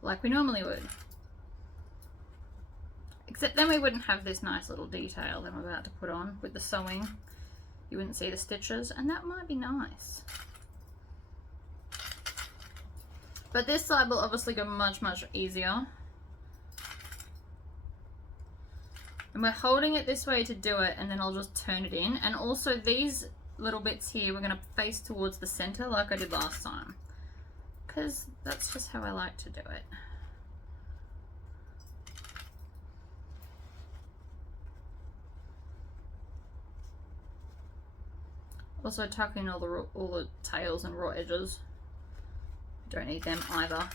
Like we normally would. Except then we wouldn't have this nice little detail that I'm about to put on with the sewing. You wouldn't see the stitches, and that might be nice. But this side will obviously go much, much easier. And we're holding it this way to do it, and then I'll just turn it in. And also these little bits here, we're going to face towards the center like I did last time. Because that's just how I like to do it. Also tuck in all the tails and raw edges. Don't need them either.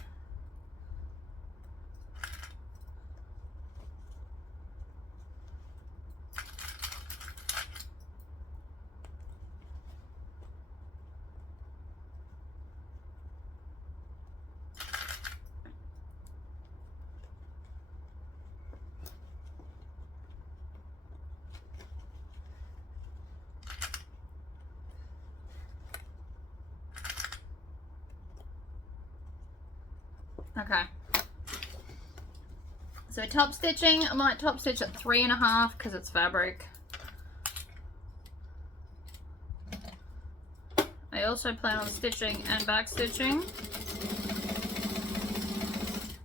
Okay. So top stitching, I might top stitch at 3.5 because it's fabric. I also plan on stitching and back stitching.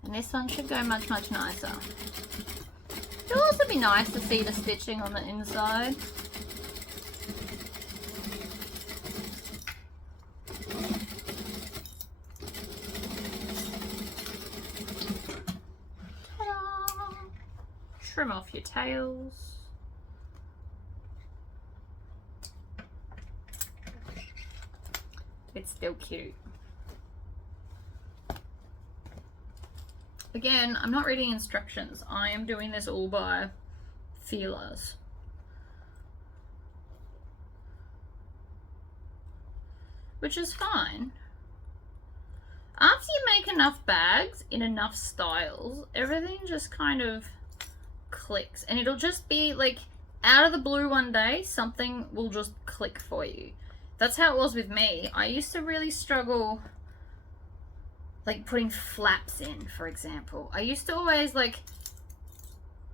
And this one should go much, much nicer. It'll also be nice to see the stitching on the inside. Trim off your tails. It's still cute. Again, I'm not reading instructions. I am doing this all by feelers. Which is fine. After you make enough bags in enough styles, everything just kind of clicks, and it'll just be like out of the blue one day something will just click for you. That's how it was with me. I used to really struggle like putting flaps in, for example. I used to always like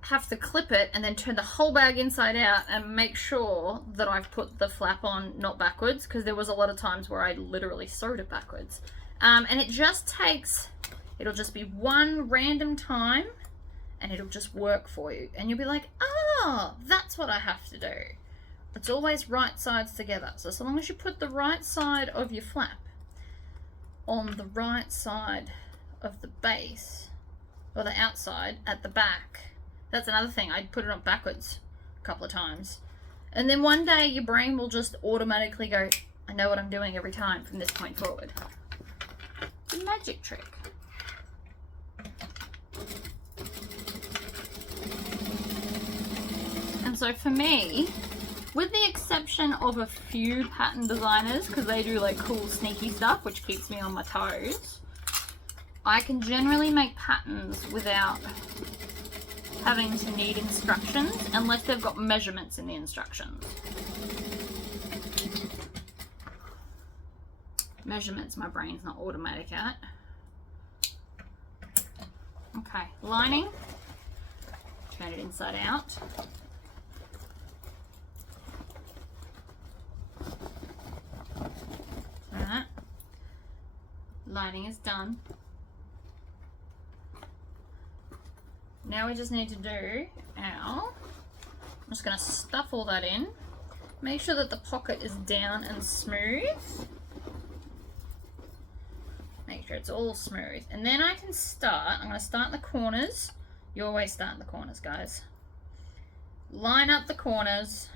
have to clip it and then turn the whole bag inside out and make sure that I've put the flap on not backwards, because there was a lot of times where I literally sewed it backwards. And it just takes, it'll just be one random time and it'll just work for you. And you'll be like, oh, that's what I have to do. It's always right sides together. So long as you put the right side of your flap on the right side of the base, or the outside at the back. That's another thing. I'd put it on backwards a couple of times. And then one day your brain will just automatically go, I know what I'm doing every time from this point forward. It's a magic trick. And so for me, with the exception of a few pattern designers, because they do like cool sneaky stuff which keeps me on my toes, I can generally make patterns without having to need instructions, unless they've got measurements in the instructions. Measurements my brain's not automatic at. Okay, lining, turn it inside out. Alright, lining is done. Now we just need to do our, I'm just going to stuff all that in. Make sure that the pocket is down and smooth. Make sure it's all smooth. And then I can start, I'm going to start in the corners. You always start in the corners, guys. Line up the corners.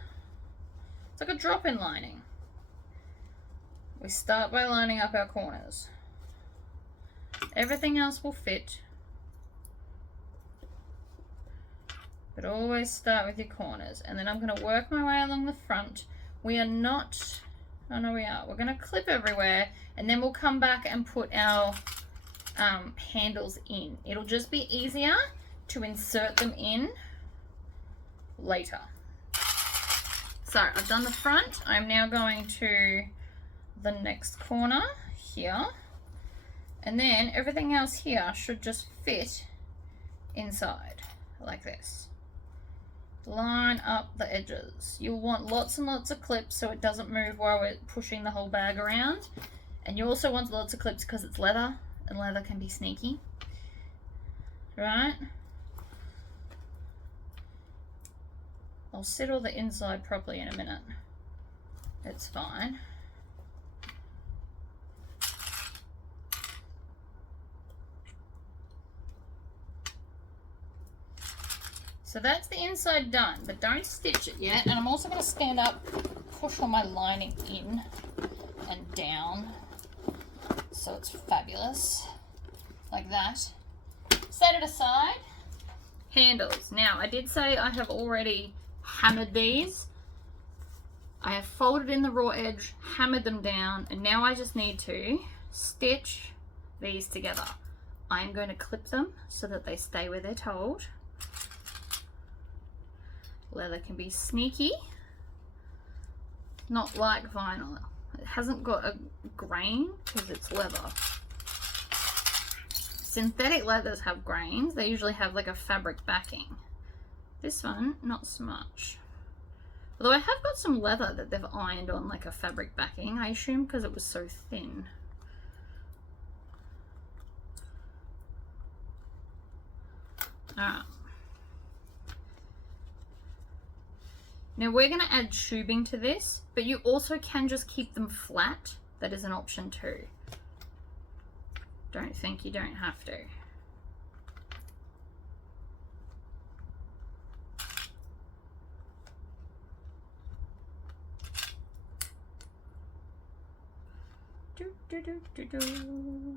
It's like a drop-in lining. We start by lining up our corners. Everything else will fit. But always start with your corners. And then I'm going to work my way along the front. We are not, oh no we are. We're going to clip everywhere, and then we'll come back and put our handles in. It'll just be easier to insert them in later. So I've done the front. I'm now going to the next corner here. And then everything else here should just fit inside like this. Line up the edges. You'll want lots and lots of clips so it doesn't move while we're pushing the whole bag around. And you also want lots of clips because it's leather, and leather can be sneaky. Right? I'll settle the inside properly in a minute. It's fine. So that's the inside done, but don't stitch it yet. And I'm also going to stand up, push all my lining in and down, so it's fabulous, like that. Set it aside. Handles. Now, I did say I have already hammered these. I have folded in the raw edge, hammered them down, and now I just need to stitch these together. I'm going to clip them so that they stay where they're told. Leather can be sneaky, not like vinyl. It hasn't got a grain because it's leather. Synthetic leathers have grains. They usually have like a fabric backing. This one, not so much. Although I have got some leather that they've ironed on like a fabric backing, I assume because it was so thin. Alright. Now we're going to add tubing to this, but you also can just keep them flat. That is an option too. Don't think you don't have to. Do, do, do, do, do.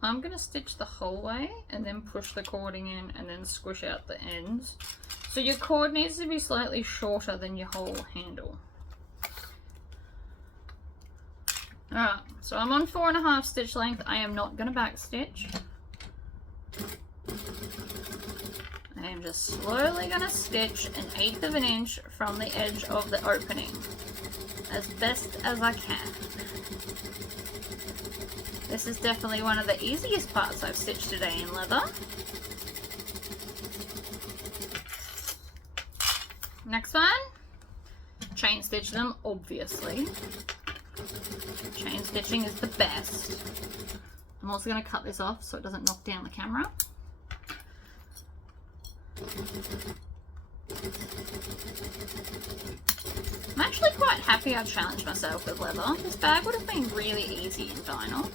I'm going to stitch the whole way and then push the cording in and then squish out the ends. So your cord needs to be slightly shorter than your whole handle. Alright, so I'm on 4.5 stitch length. I am not going to back stitch. I am just slowly going to stitch 1/8 of an inch from the edge of the opening as best as I can. This is definitely one of the easiest parts I've stitched today in leather. Next one, chain stitch them, obviously. Chain stitching is the best. I'm also going to cut this off so it doesn't knock down the camera. I'm actually quite happy I challenged myself with leather. This bag would have been really easy in vinyl.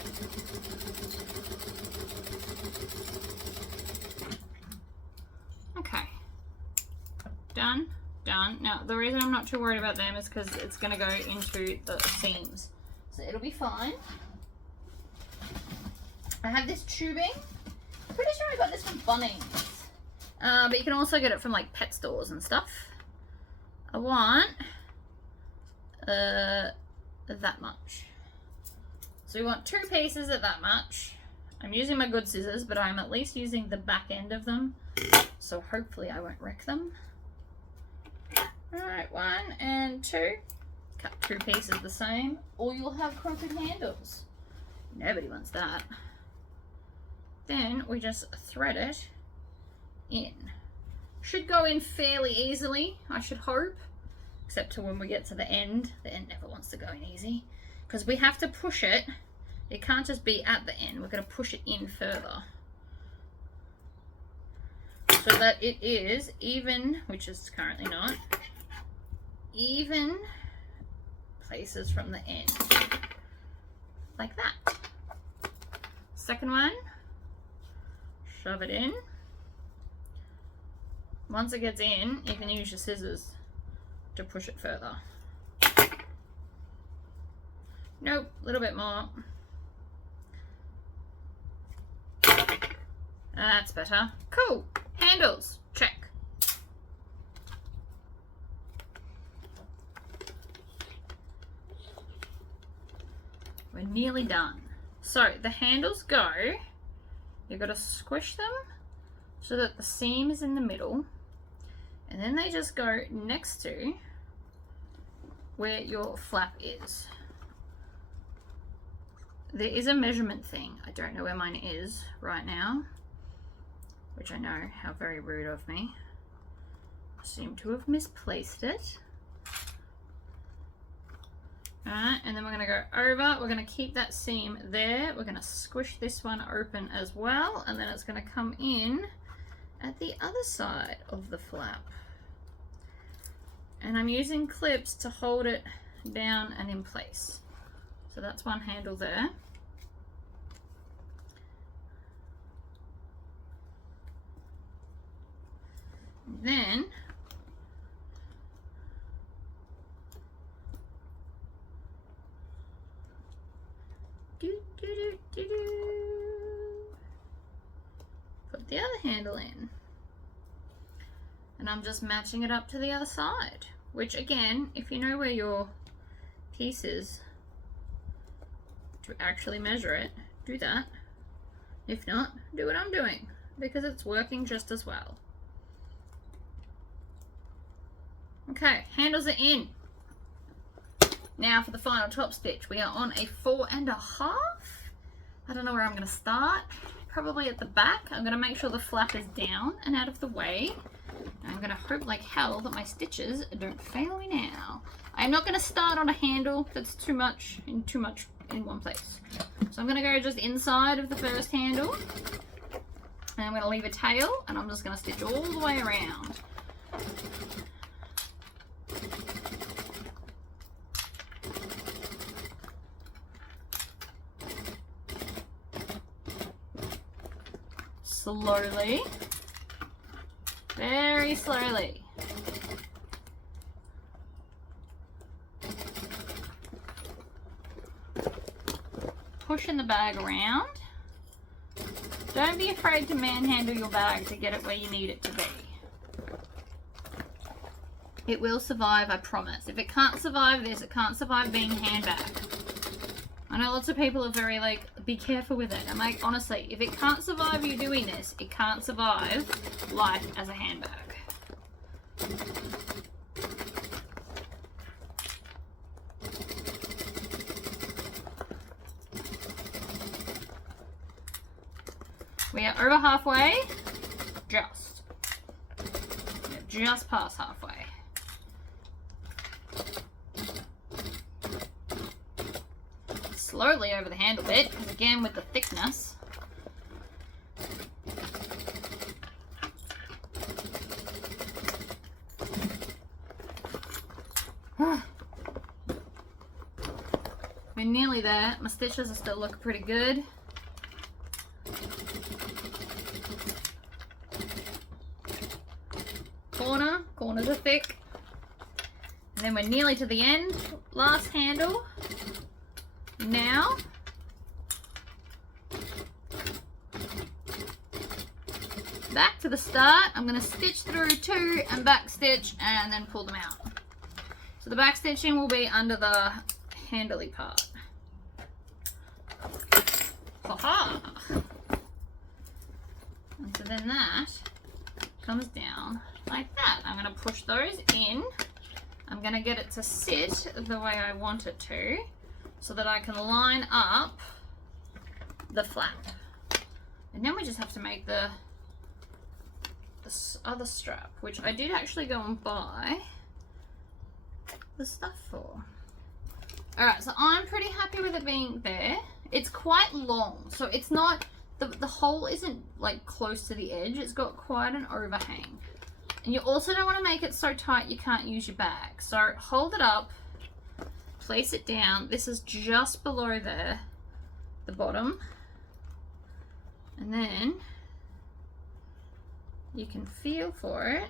Okay. Done. Done. Now, the reason I'm not too worried about them is because it's going to go into the seams. So it'll be fine. I have this tubing. Pretty sure I got this from Bunnings. But you can also get it from like pet stores and stuff. I want that much. So we want 2 pieces at that much. I'm using my good scissors, but I'm at least using the back end of them. So hopefully I won't wreck them. Alright, 1 and 2. Cut 2 pieces the same, or you'll have crooked handles. Nobody wants that. Then we just thread it in. Should go in fairly easily, I should hope. Except to when we get to the end never wants to go in easy. Because we have to push it. It can't just be at the end. We're going to push it in further. So that it is even, which is currently not, even places from the end. Like that. Second one. Shove it in. Once it gets in, you can use your scissors to push it further. Nope, a little bit more. That's better. Cool. Handles. Check. We're nearly done. So the handles go, you've got to squish them so that the seam is in the middle, and then they just go next to where your flap is. There is a measurement thing. I don't know where mine is right now, which I know how very rude of me. I seem to have misplaced it. Alright, and then we're going to go over. We're going to keep that seam there. We're going to squish this one open as well, and then it's going to come in at the other side of the flap. And I'm using clips to hold it down and in place. So that's one handle there. Then put the other handle in, and I'm just matching it up to the other side, which again, if you know where your piece is to actually measure it, do that. If not, do what I'm doing, because it's working just as well. Okay, handles are in. Now for the final top stitch, we are on a 4.5. I don't know where I'm going to start. Probably at the back. I'm going to make sure the flap is down and out of the way. And I'm going to hope like hell that my stitches don't fail me now. I'm not going to start on a handle that's too much in one place. So I'm going to go just inside of the first handle. And I'm going to leave a tail, and I'm just going to stitch all the way around. Slowly, very slowly. Pushing the bag around. Don't be afraid to manhandle your bag to get it where you need it to be. It will survive, I promise. If it can't survive this, it can't survive being a handbag. I know lots of people are very like, be careful with it. I'm like, honestly, if it can't survive you doing this, it can't survive life as a handbag. We are over halfway. Just past halfway. Slowly over the handle bit, because again with the thickness. We're nearly there. My stitches are still looking pretty good. Corners are thick. And then we're nearly to the end. Last handle. Now. Back to the start. I'm going to stitch through 2 and back stitch and then pull them out. So the back stitching will be under the handly part. Ha-ha! And so then that comes down like that. I'm going to push those in. I'm going to get it to sit the way I want it to so that I can line up the flap. And then we just have to make the other strap, which I did actually go and buy the stuff for. Alright, so I'm pretty happy with it being there. It's quite long, so it's not, the hole isn't like close to the edge. It's got quite an overhang. And you also don't want to make it so tight you can't use your bag. So hold it up, place it down. This is just below there, the bottom. And then you can feel for it.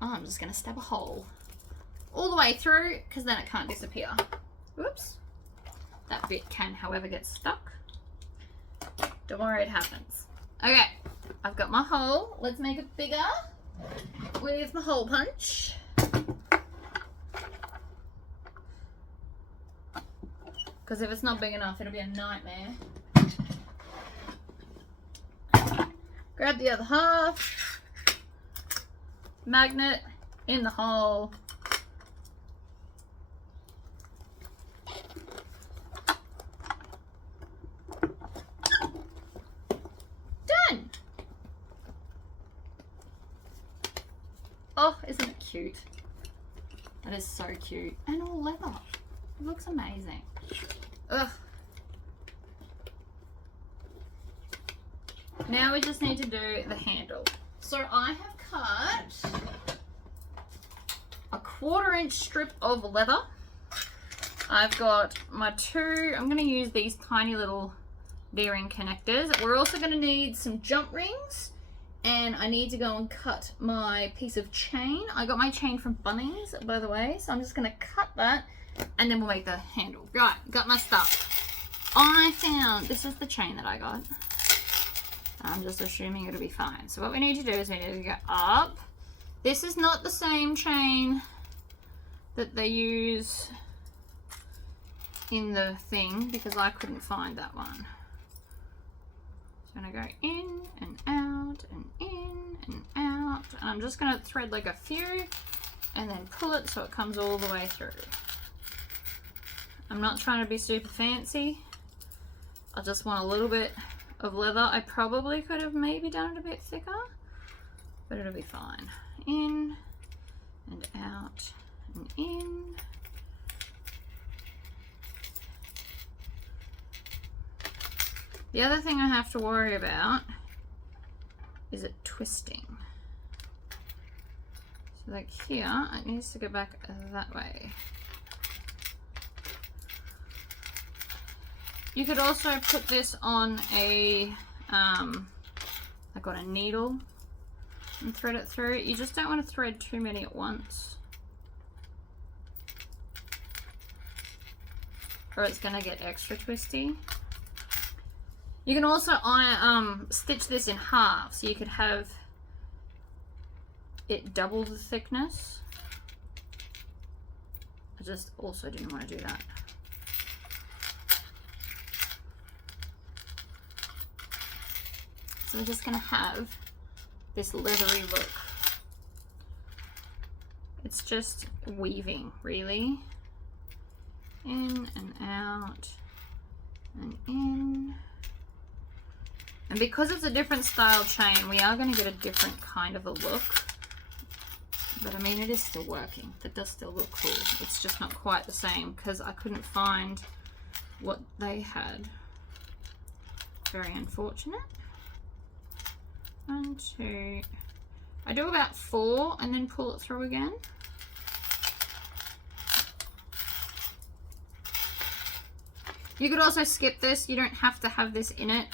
Oh, I'm just going to stab a hole all the way through because then it can't disappear. Whoops. That bit can, however, get stuck. Don't worry, it happens. Okay, I've got my hole. Let's make it bigger with my hole punch. Because if it's not big enough, it'll be a nightmare. Grab the other half. Magnet in the hole. Done. Oh, isn't it cute? That is so cute. And all leather. It looks amazing. Ugh. Now we just need to do the handle. So I have cut a 1/4 inch strip of leather. I've got my 2, I'm going to use these tiny little D-ring connectors. We're also going to need some jump rings, and I need to go and cut my piece of chain. I got my chain from Bunnings, by the way, so I'm just going to cut that and then we'll make the handle. Right, got my stuff. I found, this is the chain that I got. I'm just assuming it'll be fine. So what we need to do is we need to go up. This is not the same chain that they use in the thing because I couldn't find that one. So I'm going to go in and out and in and out. And I'm just going to thread like a few and then pull it so it comes all the way through. I'm not trying to be super fancy. I just want a little bit of leather. I probably could have maybe done it a bit thicker, but it'll be fine. In and out and in. The other thing I have to worry about is it twisting. So like here, it needs to go back that way. You could also put this on a, like on a needle and thread it through. You just don't want to thread too many at once, or it's going to get extra twisty. You can also stitch this in half, so you could have it double the thickness. I just also didn't want to do that. So we're just going to have this leathery look. It's just weaving, really. In and out and in And because it's a different style chain, we are going to get a different kind of a look. But I mean, it is still working. That does still look cool. It's just not quite the same because I couldn't find what they had. Very unfortunate. 1, 2. I do about 4 and then pull it through again. You could also skip this. You don't have to have this in it.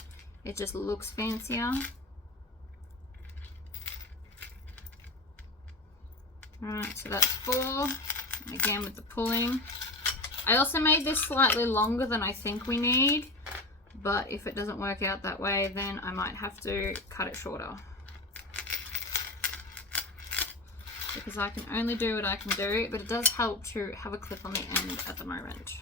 It just looks fancier. Alright, so that's 4. And again with the pulling. I also made this slightly longer than I think we need. But if it doesn't work out that way, then I might have to cut it shorter. Because I can only do what I can do, but it does help to have a clip on the end at the moment.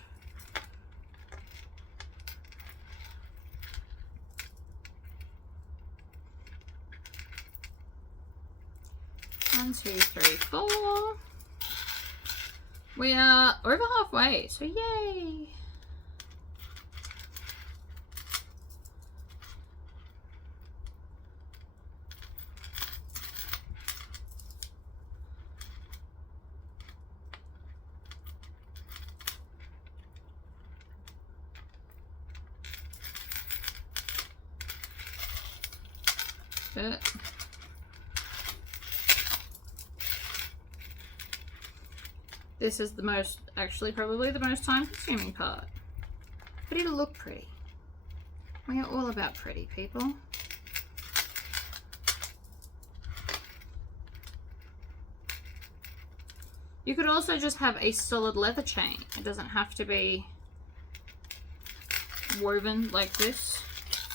One, 2, 3, 4. We are over halfway, so yay! But this is the most, actually probably the most time consuming part. But it'll look pretty. We are all about pretty, people. You could also just have a solid leather chain. It doesn't have to be woven like this.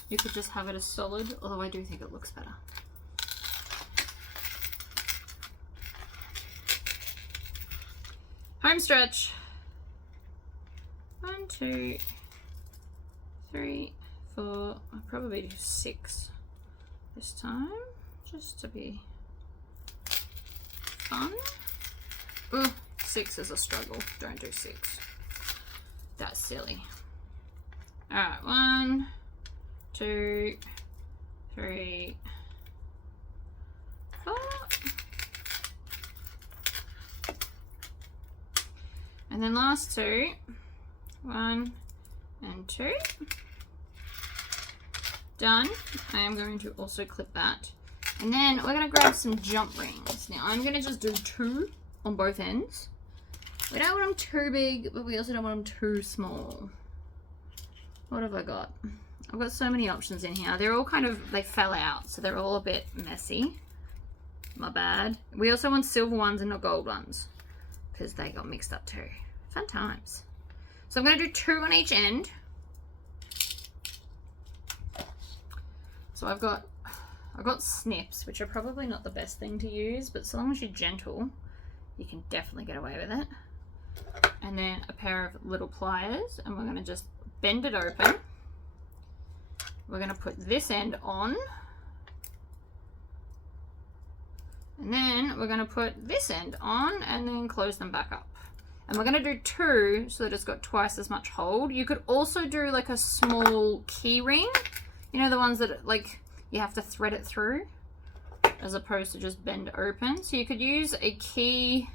You could just have it as solid, although I do think it looks better. Home stretch. 1, 2, 3, 4. I'll probably do 6 this time, just to be fun. Ooh, 6 is a struggle. Don't do 6. That's silly. Alright, 1, 2, 3, 4. And then last 2. 1 and 2. Done. I am going to also clip that. And then we're going to grab some jump rings. Now I'm going to just do 2 on both ends. We don't want them too big, but we also don't want them too small. What have I got? I've got so many options in here. They're all kind of, they fell out, so they're all a bit messy. My bad. We also want silver ones and not gold ones, because they got mixed up too. Fun times. So I'm going to do 2 on each end. So I've got snips, which are probably not the best thing to use, but so long as you're gentle, you can definitely get away with it. And then a pair of little pliers, and we're going to just bend it open. We're going to put this end on, and then we're going to put this end on, and then close them back up. And we're going to do 2 so that it's got twice as much hold. You could also do like a small key ring, you know, the ones that like you have to thread it through as opposed to just bend open. So you could use a key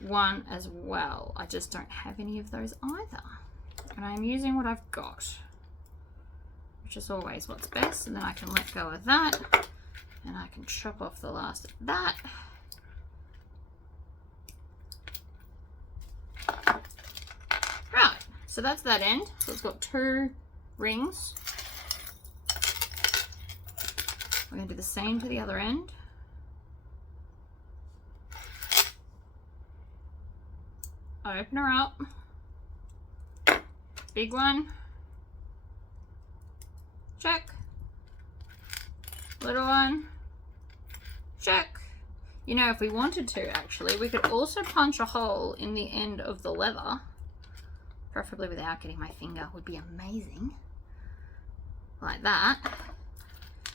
one as well. I just don't have any of those either, and I'm using what I've got, which is always what's best. And then I can let go of that, and I can chop off the last of that. Right, so that's that end. So it's got 2 rings. We're going to do the same to the other end. Open her up. Big one. Check. Little one. Check. You know, if we wanted to, actually, we could also punch a hole in the end of the leather. Preferably without getting my finger, would be amazing. Like that.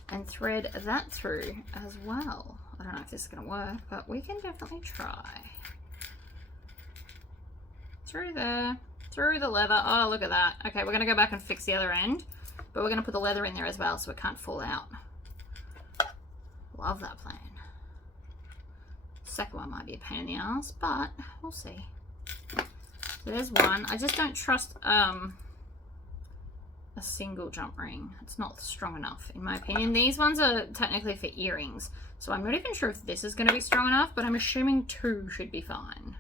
And thread that through as well. I don't know if this is going to work, but we can definitely try. Through there, through the leather. Oh, look at that. Okay, we're going to go back and fix the other end. But we're going to put the leather in there as well so it can't fall out. Love that plan. Second one might be a pain in the ass, but we'll see. So there's one. I just don't trust a single jump ring. It's not strong enough in my opinion. These ones are technically for earrings, so I'm not even sure if this is going to be strong enough, but I'm assuming 2 should be fine.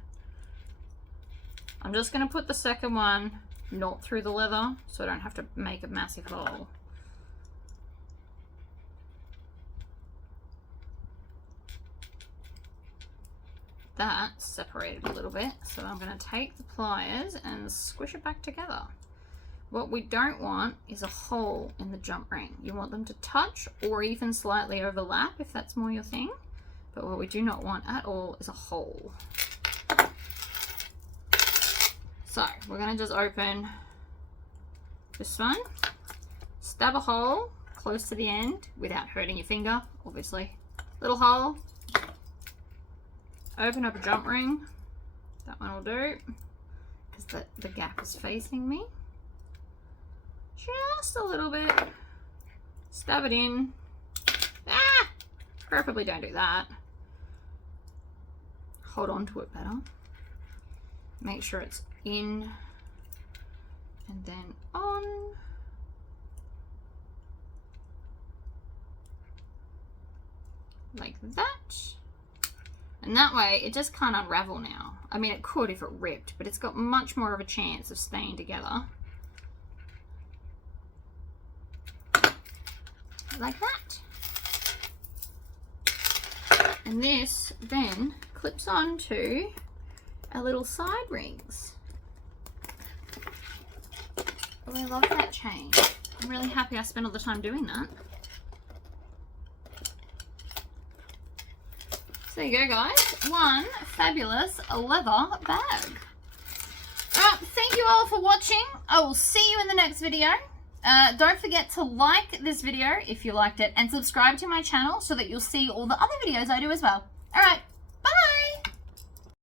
I'm just going to put the second one not through the leather so I don't have to make a massive hole. That separated a little bit, so I'm going to take the pliers and squish it back together. What we don't want is a hole in the jump ring. You want them to touch or even slightly overlap if that's more your thing, but what we do not want at all is a hole. So we're going to just open this one, stab a hole close to the end without hurting your finger, obviously. Little hole, open up a jump ring. That one will do because the gap is facing me. Just a little bit. Stab it in. Ah! Preferably don't do that. Hold on to it better. Make sure it's in and then on. Like that. And that way it just can't unravel now. I mean, it could if it ripped, but it's got much more of a chance of staying together. Like that. And this then clips on to our little side rings. Oh, I love that chain. I'm really happy I spent all the time doing that. So there you go, guys. One fabulous leather bag. Thank you all for watching. I will see you in the next video. Don't forget to like this video if you liked it and subscribe to my channel so that you'll see all the other videos I do as well. Alright,